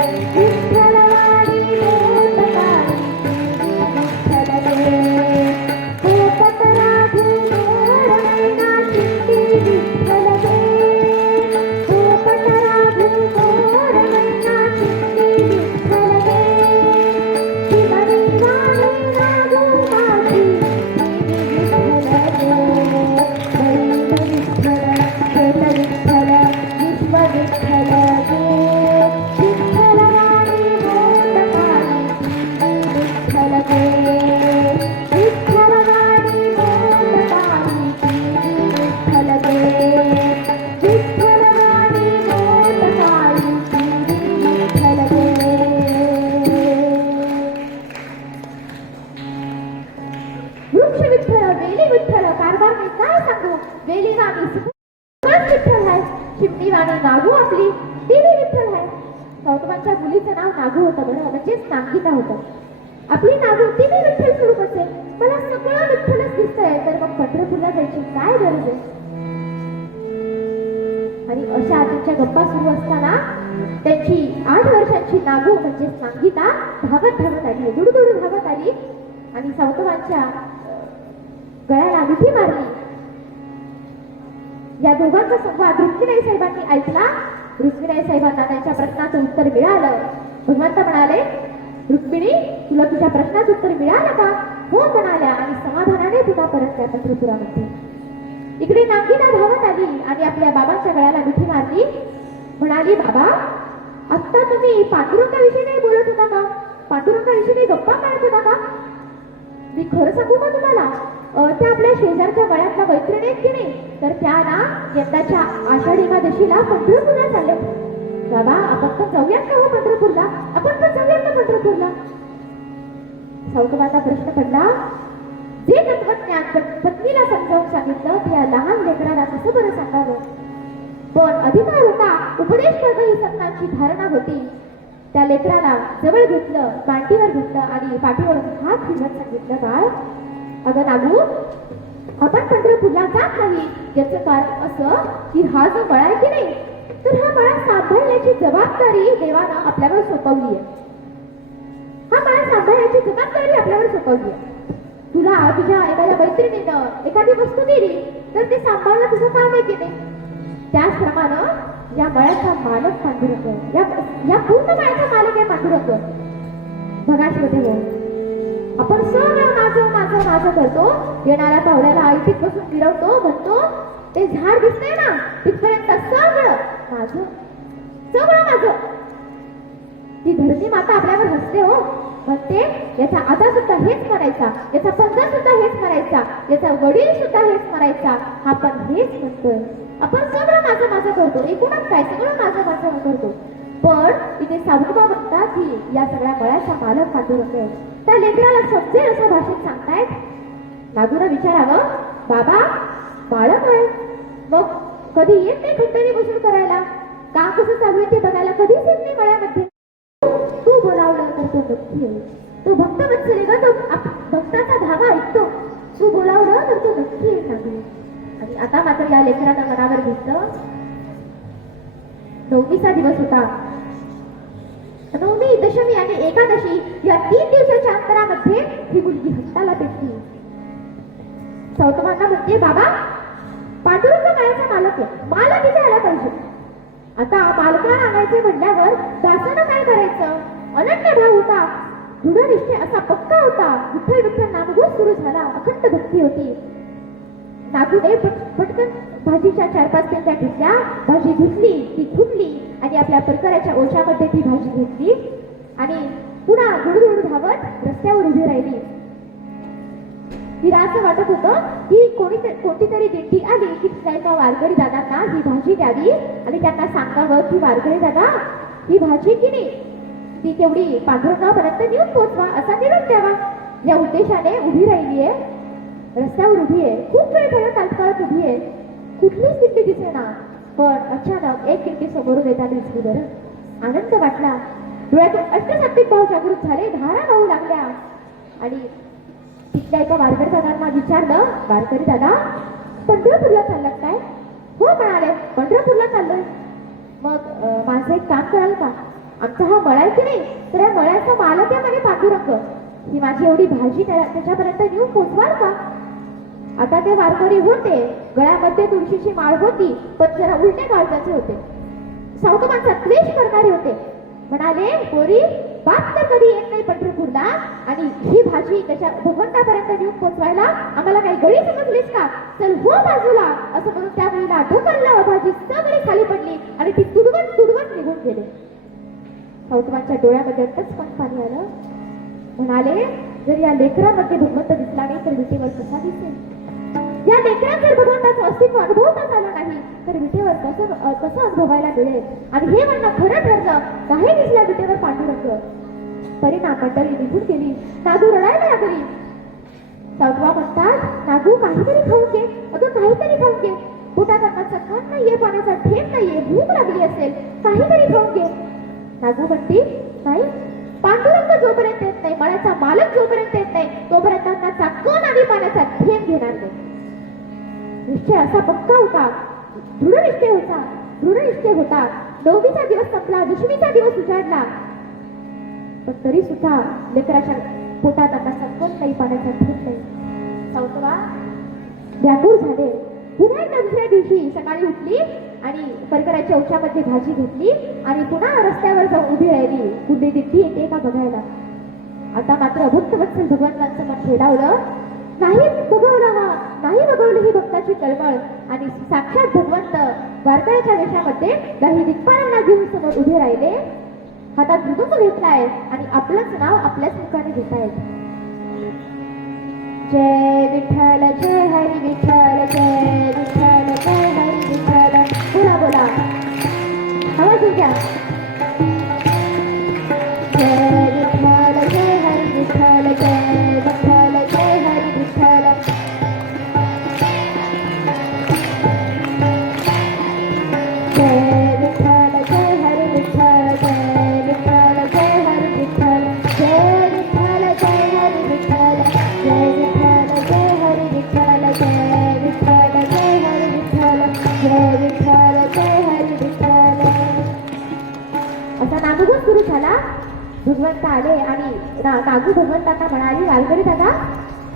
विठ्ठल विठ्ठल वाणी मोठकाळी विठ्ठल गोपत राघू मोर मैना चिंती विठ्ठल गोपत राघू मोर मैना चिंती विठ्ठल शिवनी वाणी राघू माझी विठ्ठल बैल विठ्ठल शेत विठ्ठल विश्व विठ्ठल विठ्ठल वाणी मोठकाळी विठ्ठल विठ्ठल वाणी मोठकाळी विठ्ठल विठ्ठल वाणी मोठकाळी विठ्ठल. वृक्ष विठ्ठल वेली विठ्ठल कारभारने काय सांगू? वेली वाणी सुखच विठ्ठल आहे, शिमणी वाणी नागू आपली ती बी विठ्ठल आहे. सावतबांच्या मुलीचं नाव नागू होतं बरं, म्हणजेच नांगिता होतं. आपली नागू ती बी विठ्ठल स्वरूप असेल. मला सगळं विठ्ठलच दिसतंय, तर मग पंढरपूरला जायची काय गरज आहे? आणि अशा त्यांच्या गप्पा सुरू असताना त्यांची 8 वर्षांची नागू म्हणजे नांगिता धावत आली, दुडदुड धावत आली आणि सावतबांच्या गळ्याला मिठी मारली. या दोघांचा संवाद रुक्मिणी साहेबांनी ऐकला. रुक्मिणी साहेबांना त्यांच्या प्रश्नाचं उत्तर मिळालं. भगवंत म्हणाले, रुक्मिणी तुला तुझ्या प्रश्नाचं उत्तर मिळालं का? हो म्हणाल्या आणि समाधानाने पुन्हा परत त्या पंढरपुरामध्ये. इकडे नांगिता धावत आली आणि आपल्या बाबांच्या गळ्याला मिठी मारली. म्हणाली, बाबा आत्ता तुम्ही पांडुरंगाविषयी काही बोलत होता का? पांडुरंगाविषयी काही गप्पा काढत होता का? मी खरं सांगू का तुम्हाला? त्या आपल्या शेजारच्या मळ्यातल्या मैत्रिणी आहेत की नाही, तर त्या ना यंदाच्या आषाढी एकादशीला पंढरपूरला चालले. बाबा आपण पण जाऊयात का हो पंढरपूरला, आपण पण जाऊयात का पंढरपूरला. सौतमाचा प्रश्न पडला, जे तत्वज्ञान पत्नीला समजावून सांगितलं ते या लहान लेकराला कसं बरं सांगावं. पण अधिकार होता, उपदेश करणं ही संतांची धारणा होती. त्या लेकराला जवळ घेतलं, मांडीवर घेतलं आणि पाठीवरून हात फिरवत सांगितलं, बाळ अगं नागू, आपण पंढरपूरला जात नाही याचं कारण असं की हा जो मळा आहे की नाही, तर हा मळा सांभाळण्याची जबाबदारी देवानं आपल्यावर सोपवली आहे. हा मळा सांभाळण्याची जबाबदारी आपल्यावर सोपवली आहे. तुला तुझ्या एखाद्या मैत्रिणीनं एखादी वस्तू दिली तर ते सांभाळणं तुझं काम आहे की नाही. त्याचप्रमाणे या मळ्याचा मालक पांडुरंग, या पूर्ण मळ्याचा मालक आहे पांडुरंग. भगाशमध्ये हो आपण सगळं माझं माझं माझं करतो, येणाऱ्या पाहुण्याला आयतीत बसून फिरवतो, म्हणतो ते झाड दिसतंय ना तिथपर्यंत सगळं माझं, सगळं माझं. ती धरती माता आपल्यावर हसते हो, म्हणते याचा आधा सुद्धा हेच म्हणायचा, याचा पंजा सुद्धा हेच म्हणायचा, याचा वडील सुद्धा हेच म्हणायचा, हा पण हेच म्हणतोय. आपण सगळं माझं माझं करतो, एकूणच काय सगळं माझं माझं करतो. पण इथे साधुबा म्हणतात की या सगळ्या मळ्याचा मालक पांडुरंग आहे. त्या लेकराला समजेल असं भाषेत सांगतायत. नागूला विचारावं, बाबा मालक आहे मग कधी येत नाही खंडणी वसूल करायला, काम कसं चालू आहे ते बघायला कधीच येत नाही मळ्यामध्ये. तू बोलावलं तर तो नक्की येईल. तो भक्त वत्सल ग, तो भक्ताचा धावा ऐकतो. तू बोलावलं तर तो नक्की येईल नागू. आणि आता मात्र या लेकरानं मनावर घेतलं. नवमीचा दिवस होता. नवमी, दशमी आणि एकादशी या 3 दिवसाच्या अंतरामध्ये ही मुलगी हट्टाला पेटली. सौतमांना म्हणते, बाबा पांडुरंग मळ्याचा मालक आहे, मालक इथे आला पाहिजे. आता मालकाला आणायचे म्हणल्यावर दासानं काय करायचं. अनन्य भाव होता, दृढनिश्चय असा पक्का होता. विठ्ठल विठ्ठल नामघोष सुरू झाला, अखंड भक्ती होती. नागूने पटकन भाजीच्या 4-5 पेंड्या घेतल्या, भाजी धुतली, ती फुटली आणि आपल्या परकराच्या ओशामध्ये ती भाजी घेतली आणि पुन्हा गुडगुड धावत रस्त्यावर उभी राहिली. तिला असं वाटत होतं की कोणती तरी दिंडी आली की तिला वारकरी दादांना ही भाजी द्यावी आणि त्यांना सांगावं की वारकरी दादा ही भाजी की नाही ती तेवढी पांडुरंगापर्यंत नेऊन पोचवा, असा निरोप द्यावा. या उद्देशाने उभी राहिली आहे, रस्त्यावर उभी आहे. खूप वेळ झाला तात्काळात उभी आहे, कुठलीच दिंडी दिसेना. पण अचानक एक दिंडी समोरून येताना दिसली. बरं आनंद वाटला, डोळ्यातून अष्टसात्विक भाव जागृत झाले, धारा वाहू लागल्या. आणि तिथल्या एका वारकरी दादांना विचारलं, वारकरी दादा पंढरपूरला चाललात काय. हो म्हणाले, पंढरपूरला चाललोय. मग माझं एक काम कराल का, आमचा हा मळा आहे की नाही, तर या मळ्याचा मालक आहे म्हणे पांडुरंग, ही माझी एवढी भाजी त्याच्यापर्यंत नेऊन पोचवाल का. आता ते वारकरी होते, गळ्यामध्ये तुळशीची माळ होती, पण जरा उलटे काळजाचे होते, सावकामांचा द्वेष करणारे होते. म्हणाले, पोरी बाप तर कधी येत नाही पंढरपूरला आणि ही भाजी त्याच्या भगवंतापर्यंत नेऊन पोचवायला आम्हाला काही गळी समजलीस का, चल हो बाजूला. असं म्हणून त्या मुलीला ढकललं, भाजी सगळी खाली पडली आणि ती तुडवत तुडवत निघून गेले. सावकामांच्या डोळ्यामध्ये टचकन पाणी आलं. म्हणाले, जर या लेकरामध्ये भगवंत दिसला नाही तर विटेवर कसा दिसेल. या लेकरात जर भगवंताचं अस्तित्व अनुभवताच आलं नाही तर विटेवर कसं अनुभवायला मिळेल. आणि हे म्हणणं खरं ठरलं, काही दिसल्या विटेवर पांडुरंग. परिणाम मंडळी निघून गेली, नागू रडायला लागली. सावटवा म्हणतात, नागू काहीतरी खाऊन घे, अगं काहीतरी खाऊन घे, पोटात अन्नाचा कण नाहीये, पाण्याचा थेंब नाहीये, भूक लागली असेल, काहीतरी खाऊन घे. नागू म्हणते, नाही, पांडुरंग जोपर्यंत येत नाही, मळ्याचा मालक जोपर्यंत येत नाही तोपर्यंत अन्नाचा कण आणि पाण्याचा थेंब घेणार नाही. निश्चय असा पक्का होता, दृढ निश्चय होता. 9मीचा दिवस संपला, 10मीचा दिवस उजाडला, पण तरी सुद्धा लेकराच्या पोटात अन्नाचा कण नाही, पाण्याचा थेंब नाही. सावतवा व्याकुळ झाले. पुन्हा एकदा दुसऱ्या दिवशी सकाळी उठली आणि परकराच्या औषामध्ये भाजी घेतली आणि पुन्हा रस्त्यावर जाऊन उभी राहिली, कुठली दिंडी येते का बघायला. आता मात्र भक्त वत्सल भगवंतांचं मन खेळावलं. नाही बघवलं ही भक्ताची तळमळ. आणि साक्षात भगवंत वारकऱ्याच्या वेशामध्ये काही दिक्पालांना घेऊन समोर उभे राहिले, हातात मृदुंग घेतलाय आणि आपलंच नाव आपल्याच मुखाने घेतायत. जय विठ्ठल जय हरी विठ्ठल जय विठ्ठल जय हरी विठ्ठल. बोला बोला आवाज येऊ द्या. जय विठ्ठल जय हरी विठ्ठल जय विठ्ठल जय हरी विठ्ठल. जय विठ्ठल जय हरी विठ्ठल जय विठ्ठल जय हरी विठ्ठल जय विठ्ठल जय हरी विठ्ठल जय विठ्ठल जय हरी विठ्ठल जय विठ्ठल जय हरी विठ्ठल जय विठ्ठल जय हरी विठ्ठल. असा नागोबा सुरू झाला. भगवंत आले आणि नागू भगवंतांना म्हणाली, वारकरी दादा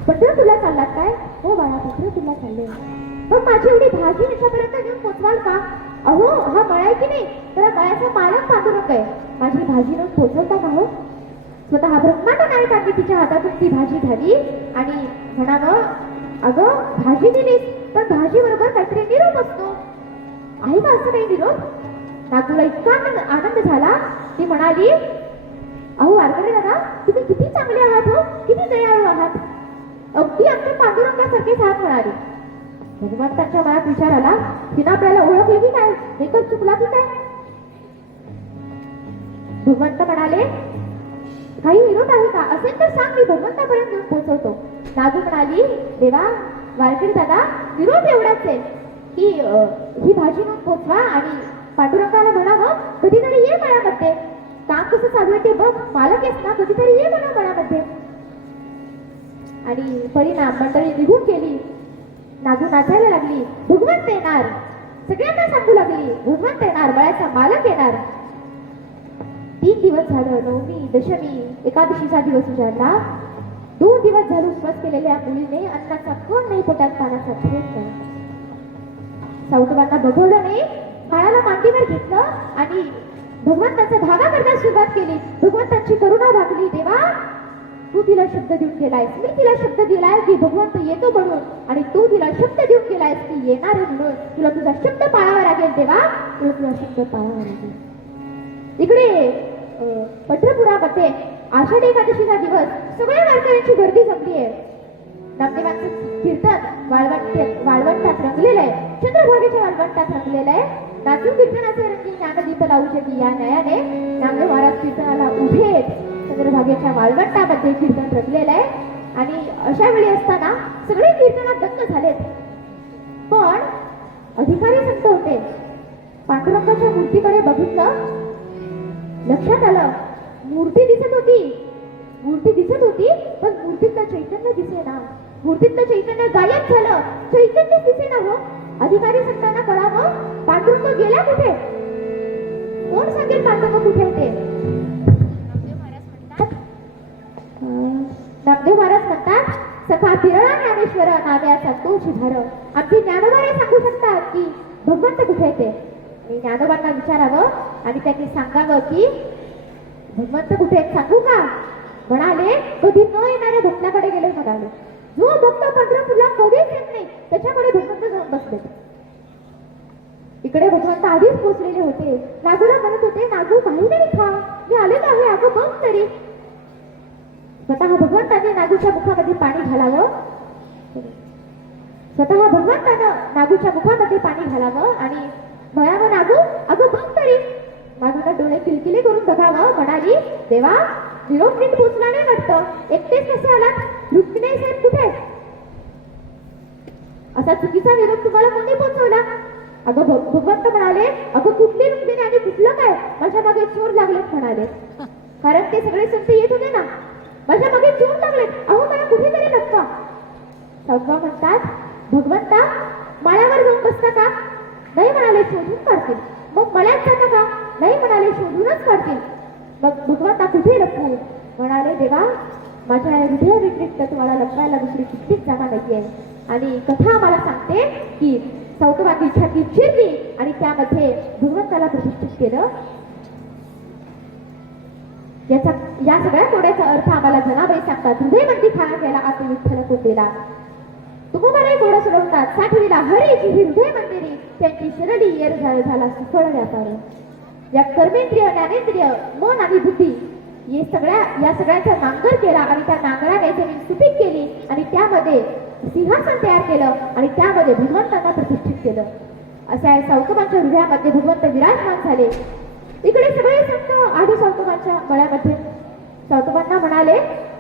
पंढरपूरला चाललात काय? हो बाळा पंढरपूरला चालले. पण माझी एवढी भाजी याच्यापर्यंत घेऊन पोचवाल का? अहो हा मळा आहे की नाही, तर मळ्याचा मालक पांडुरंग आहे. माझी भाजी नेऊन पोचवता का हो? स्वतः ब्रह्मांड नायकांनी तिच्या हातातून ती भाजी घाली आणि म्हणावं, अगं भाजी दिलीस पण भाजी बरोबर काहीतरी निरोप असतो. आहे का असं काही निरोप? नागूला इतका आनंद झाला. ती म्हणाली, अहो वारकरी दादा तुम्ही किती चांगले आहात हो, किती दयाळू आहात, अगदी आमच्या पांडुरंगासारखेच आहात म्हणाली. भगवंतांच्या मनात विचार आला, तिनं आपल्याला ओळखली की काय, एकच चुकला की काय? भगवंत म्हणाले, काही विरोध आहे का? असेल तर सांग, मी भगवंतापर्यंत घेऊन पोहोचवतो. नागू म्हणाली, देवा वारकरी दादा विरोध एवढाच आहे की ही भाजी मग पोचवा आणि पांडुरंगाला म्हणावं कधीतरी ये मळ्यामध्ये, काम कसं चालू आहे ते बघ, मालक आहेस ना, कधीतरी ये म्हणा मळ्यामध्ये. आणि परिणाम मंडळी निघून गेली. नागू नाचायला लागली, भगवंत येणार, सगळ्यांना सांगू लागली भगवंत येणार, मळ्याचा मालक येणार. 3 दिवस झालं, नवमी दशमी एकादशीचा दिवस उजाडला. 2 दिवस झाले उपवास केलेल्या मुलीने अन्नाचा कण नाही, पोटात पाण्याचा थेंब नाही. सावटवांना बघवलं नाही, बाळाला मांडीवर घेतलं आणि भगवंताचा धागा करण्यास सुरुवात केली. भगवंताची करुणा भागली, देवा तू तिला शब्द देऊन गेलायस, मी तिला शब्द दिलाय की भगवंत येतो म्हणून, आणि तू तिला शब्द देऊन गेलायस की येणार आहे म्हणून. तुला तुझा शब्द पाळावा लागेल देवा, तुला तुझा शब्द पाळावा लागेल. इकडे पंढरपुरामध्ये आषाढी एकादशीचा दिवस सगळ्या वारकऱ्यांची गर्दी जमली आहे. नामदेवांचं कीर्तन वाळवंटात रंगलेलं आहे, चंद्रभागेच्या वाळवंटात रंगलेलं आहे. नाचून कीर्तनाचे रंगीन ज्ञानदीप लावूचे या नयाने नामदेव महाराज कीर्तनाला उभे आहेत. चंद्रभागेच्या वाळवंटामध्ये कीर्तन रंगलेलं आहे आणि अशा वेळी असताना सगळे कीर्तनात दत्त झालेत. पण अधिकारी संत होते. पांडुरंगाच्या मूर्तीकडे बघितलं, लक्षात आलं मूर्ती दिसत होती पण मूर्तीतलं चैतन्य दिसेना. मूर्तीतलं चैतन्य गायब झालं, चैतन्य दिसेना हो. अधिकारी संतांना कळावं पांडुरंग गेला कुठे. कोण सांगेल पांडुरंग कुठे ते? नामदेव महाराज म्हणतात, सखा फिरळा ज्ञानेश्वर नाव्याचा तो शिधार. आमचे ज्ञानोबारे सांगू शकतात की भगवंत कुठे ते. मी ज्ञानोबांना विचारावं आणि त्यांनी सांगावं की भगवंत कुठे सांगू का? म्हणाले, कधी न येणाऱ्या भक्ताकडे गेले म्हणाले. जो भक्त पंढरपूरला कधीच येत नाही त्याच्याकडे भगवंत जाऊन बसले. इकडे भगवंत आधीच पोचलेले होते. नागूला म्हणत होते, नागू काहीतरी खा, मी आलेलो आहे, अगं बघ तरी. स्वतः भगवंताने नागूच्या मुखामध्ये पाणी घालावं, स्वतः भगवंतानं नागूच्या मुखामध्ये पाणी घालावं आणि म्हणावं, नागू अगं बघ तरी. नागूनं डोळे किलकिले करून बघावं. म्हणाली, देवा निरोप नीट पोचला नाही वाटतं, एकटेच कसे आलात? रुक्मिणी साहेब कुठे? असा चुकीचा निरोप तुम्हाला कोणी पोचवला? अगं भगवंत म्हणाले, अगं कुठली रुक्मिणी आणि कुठलं काय, माझ्या मागे चोर लागलेत म्हणाले. कारण ते सगळे संत येत होते ना, माझ्या मागे चोर लागलेत, अहो मला कुठेतरी लपवा. सव्वा म्हणतात, भगवंता माळ्यावर जाऊन बसता का? नाही म्हणाले, शोधून काढतील. मग मळ्यात जाता का? नाही म्हणाले, शोधूनच काढतील. मग भगवंता कुठे लपवू? म्हणाले, देवा माझ्या हृदय व्यतिरिक्त तुम्हाला लपवायला दुसरी कितीच जागा नाहीये. आणि कथा आम्हाला सांगते की सौतवांनी छाती चिरली आणि त्यामध्ये भगवंताला प्रतिष्ठित केलं. या सगळ्या कोड्याचा अर्थ आम्हाला जनाबाई सांगतात. हृदयबंदी खाना केला आती विठ्ठल कोंडेला. तुकोबाराई घोडा सोडवतात, साठविला हरीची ही हृदय मंदिरी, त्यांची शरडी येर झाला सुफळ व्यापार. या कर्मेंद्रिय ज्ञानेंद्रिय मन आणि बुद्धी या सगळ्यांचा नांगर केला आणि त्या नांगराने जमीन सुपीक केली आणि त्यामध्ये सिंहासन तयार केलं आणि त्यामध्ये भगवंतांना प्रतिष्ठित केलं. अशा सावतमांच्या हृदयामध्ये भगवंत विराजमान झाले. इकडे सगळे संत आधी सावतमांच्या गळ्यामध्ये सावतमांना म्हणाले,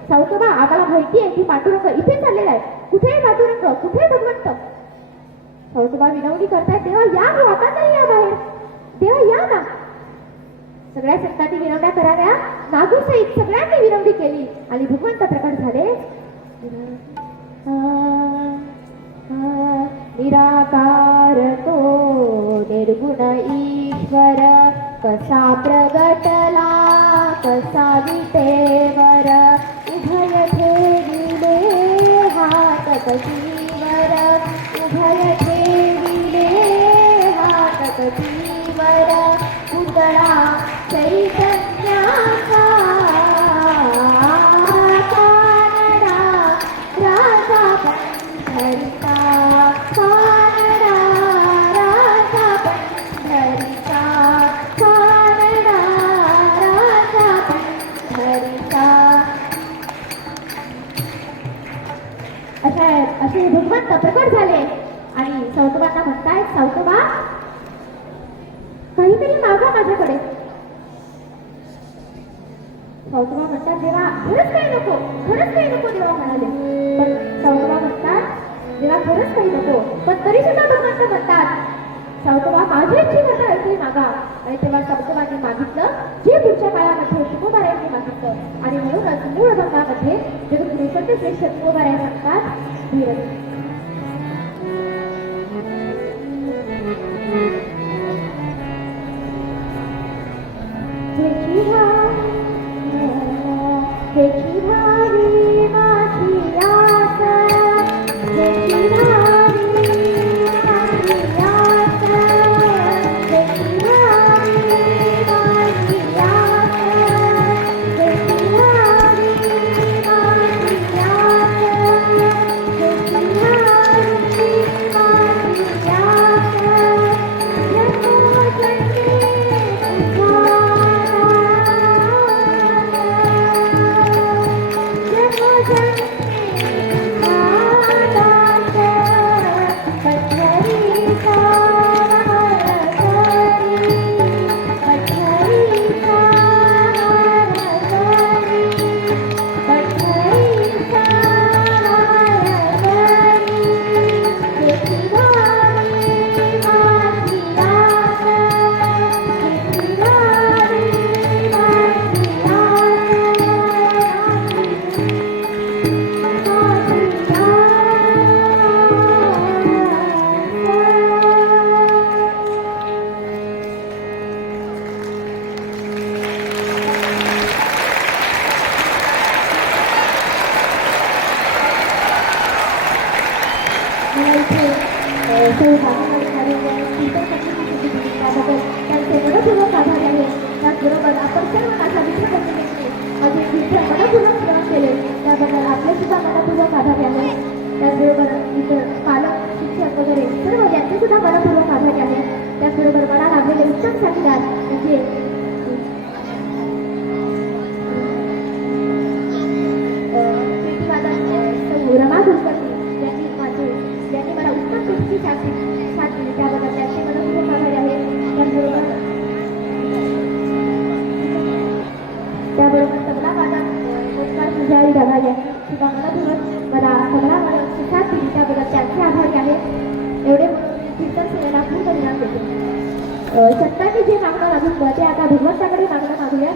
सावतमा आम्हाला माहिती आहे की पांडुरंग इथे चाललेला आहे. कुठे आहे पांडुरंग, कुठे आहे भगवंत? सावतमा विनवणी करतायत, देवा या हो, आता नाही या बाहेर, देवा या ना. सगळ्या संतांनी विनवण्या कराव्या, नागूसहित सगळ्यांनी विनवणी केली आणि भगवंत प्रकट झाले. निराकार तो निर्गुण ईश्वर, कसा प्रगटला कसा विटेवर, उभय ठेविले हात कटीवर, उभय ठेविले हात कटीवर, पुतळा चैतन्याचा कानडा राजा पंढरीचा, कानडा राजा पंढरीचा, कानडा राजा पंढरीचा. असे भगवंत प्रकट झाले आणि सावतमांना म्हणतायत, सावतमा काहीतरी मागा माझ्याकडे. सावतमा म्हणतात, देवा खरंच काही नको, खरंच काही नको देवा म्हणाले. पण सावतमा म्हणतात, देवा खरंच काही नको. पण तरी सुद्धा भगवंत म्हणतात, सावतमा माझी इच्छा ऐकली मागा. आणि तेव्हा सावतमांनी मागितलं जे पुढच्या काळामध्ये तुकोबारायांनी मागितलं. आणि म्हणूनच मूळ भंगामध्ये जगद्गुरु संतश्रेष्ठ तुकोबाराय म्हणतात, धीरज देखी भारी माझी आस, देखी भारी माझी आस, देखी भारी माझी आस, देखी भारी माझी आस, देखी भारी माझी आस, जन्मो त्यांचे मनपूर्वक आभारी आहे. त्याचबरोबर आपण सर्व माझ्या मित्रपत्रिकेने माझे मित्र मनपूर्वक सेवा केले त्याबद्दल आपले सुद्धा मनपूर्वक आभारी आहे. त्याचबरोबर इतर पालक शिक्षक वगैरे सर्व यांचे सुद्धा मनपूर्वक आभारी आहे. त्याचबरोबर मला लाभलेले उत्तम साथीदार म्हणजे रमा कुलकर्णी यांनी मला उत्तम पेटीची साथ दिली त्याबद्दल त्यांचे मनपूर्वक आभारी आहे. त्याबरोबर तबला वादक ओंकार पुजारी दादा यांनी सुद्धा मनपूर्वक मला तबला वादक साथ दिली त्याबद्दल त्यांचे आभारी आहे. एवढे कीर्तन सेवेला पूर्ण विराम देतो. संतांनी जे मागणं मागितलं ते आता भगवंताकडे मागणं मागूया.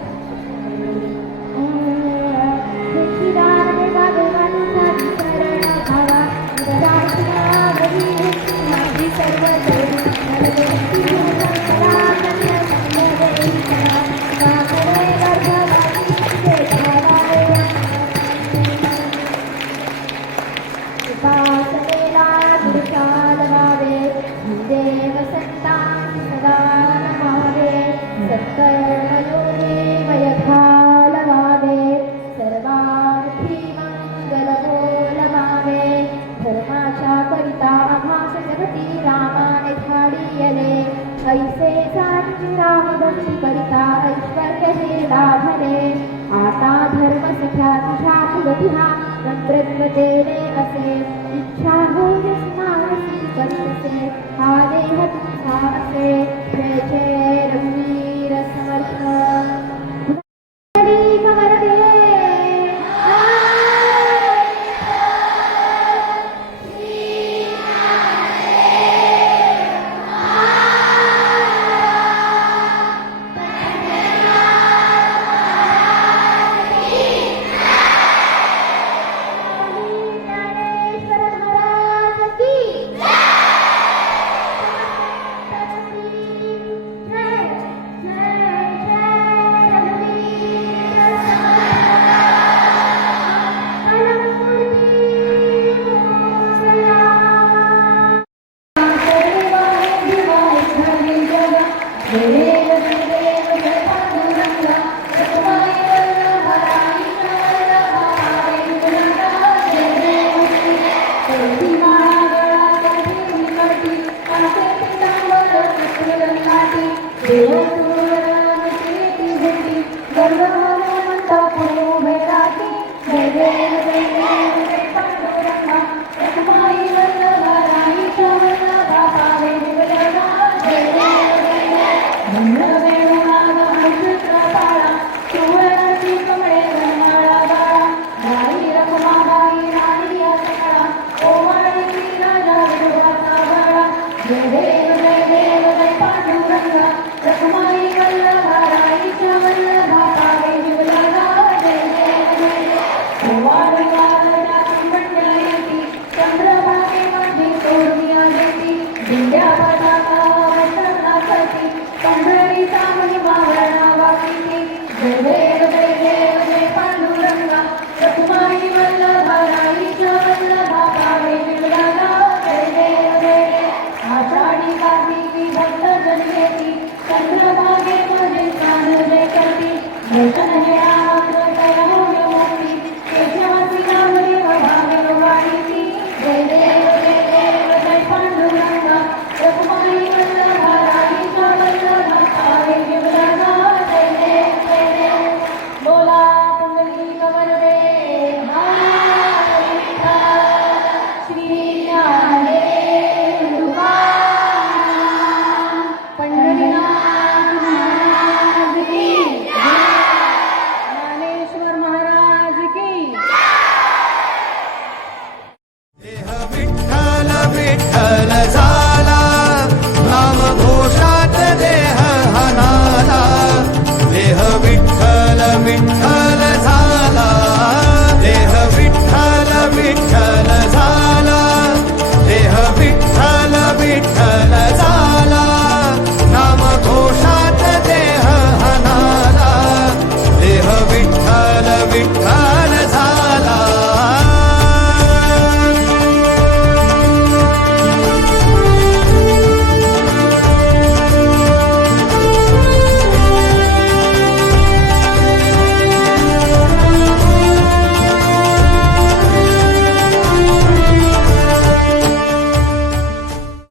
देव संतान सदा नमावे सत्कर्मयोगी अवघी हा मंत्रत्व तेरे असे इच्छा होईस मानसी कसे हा देह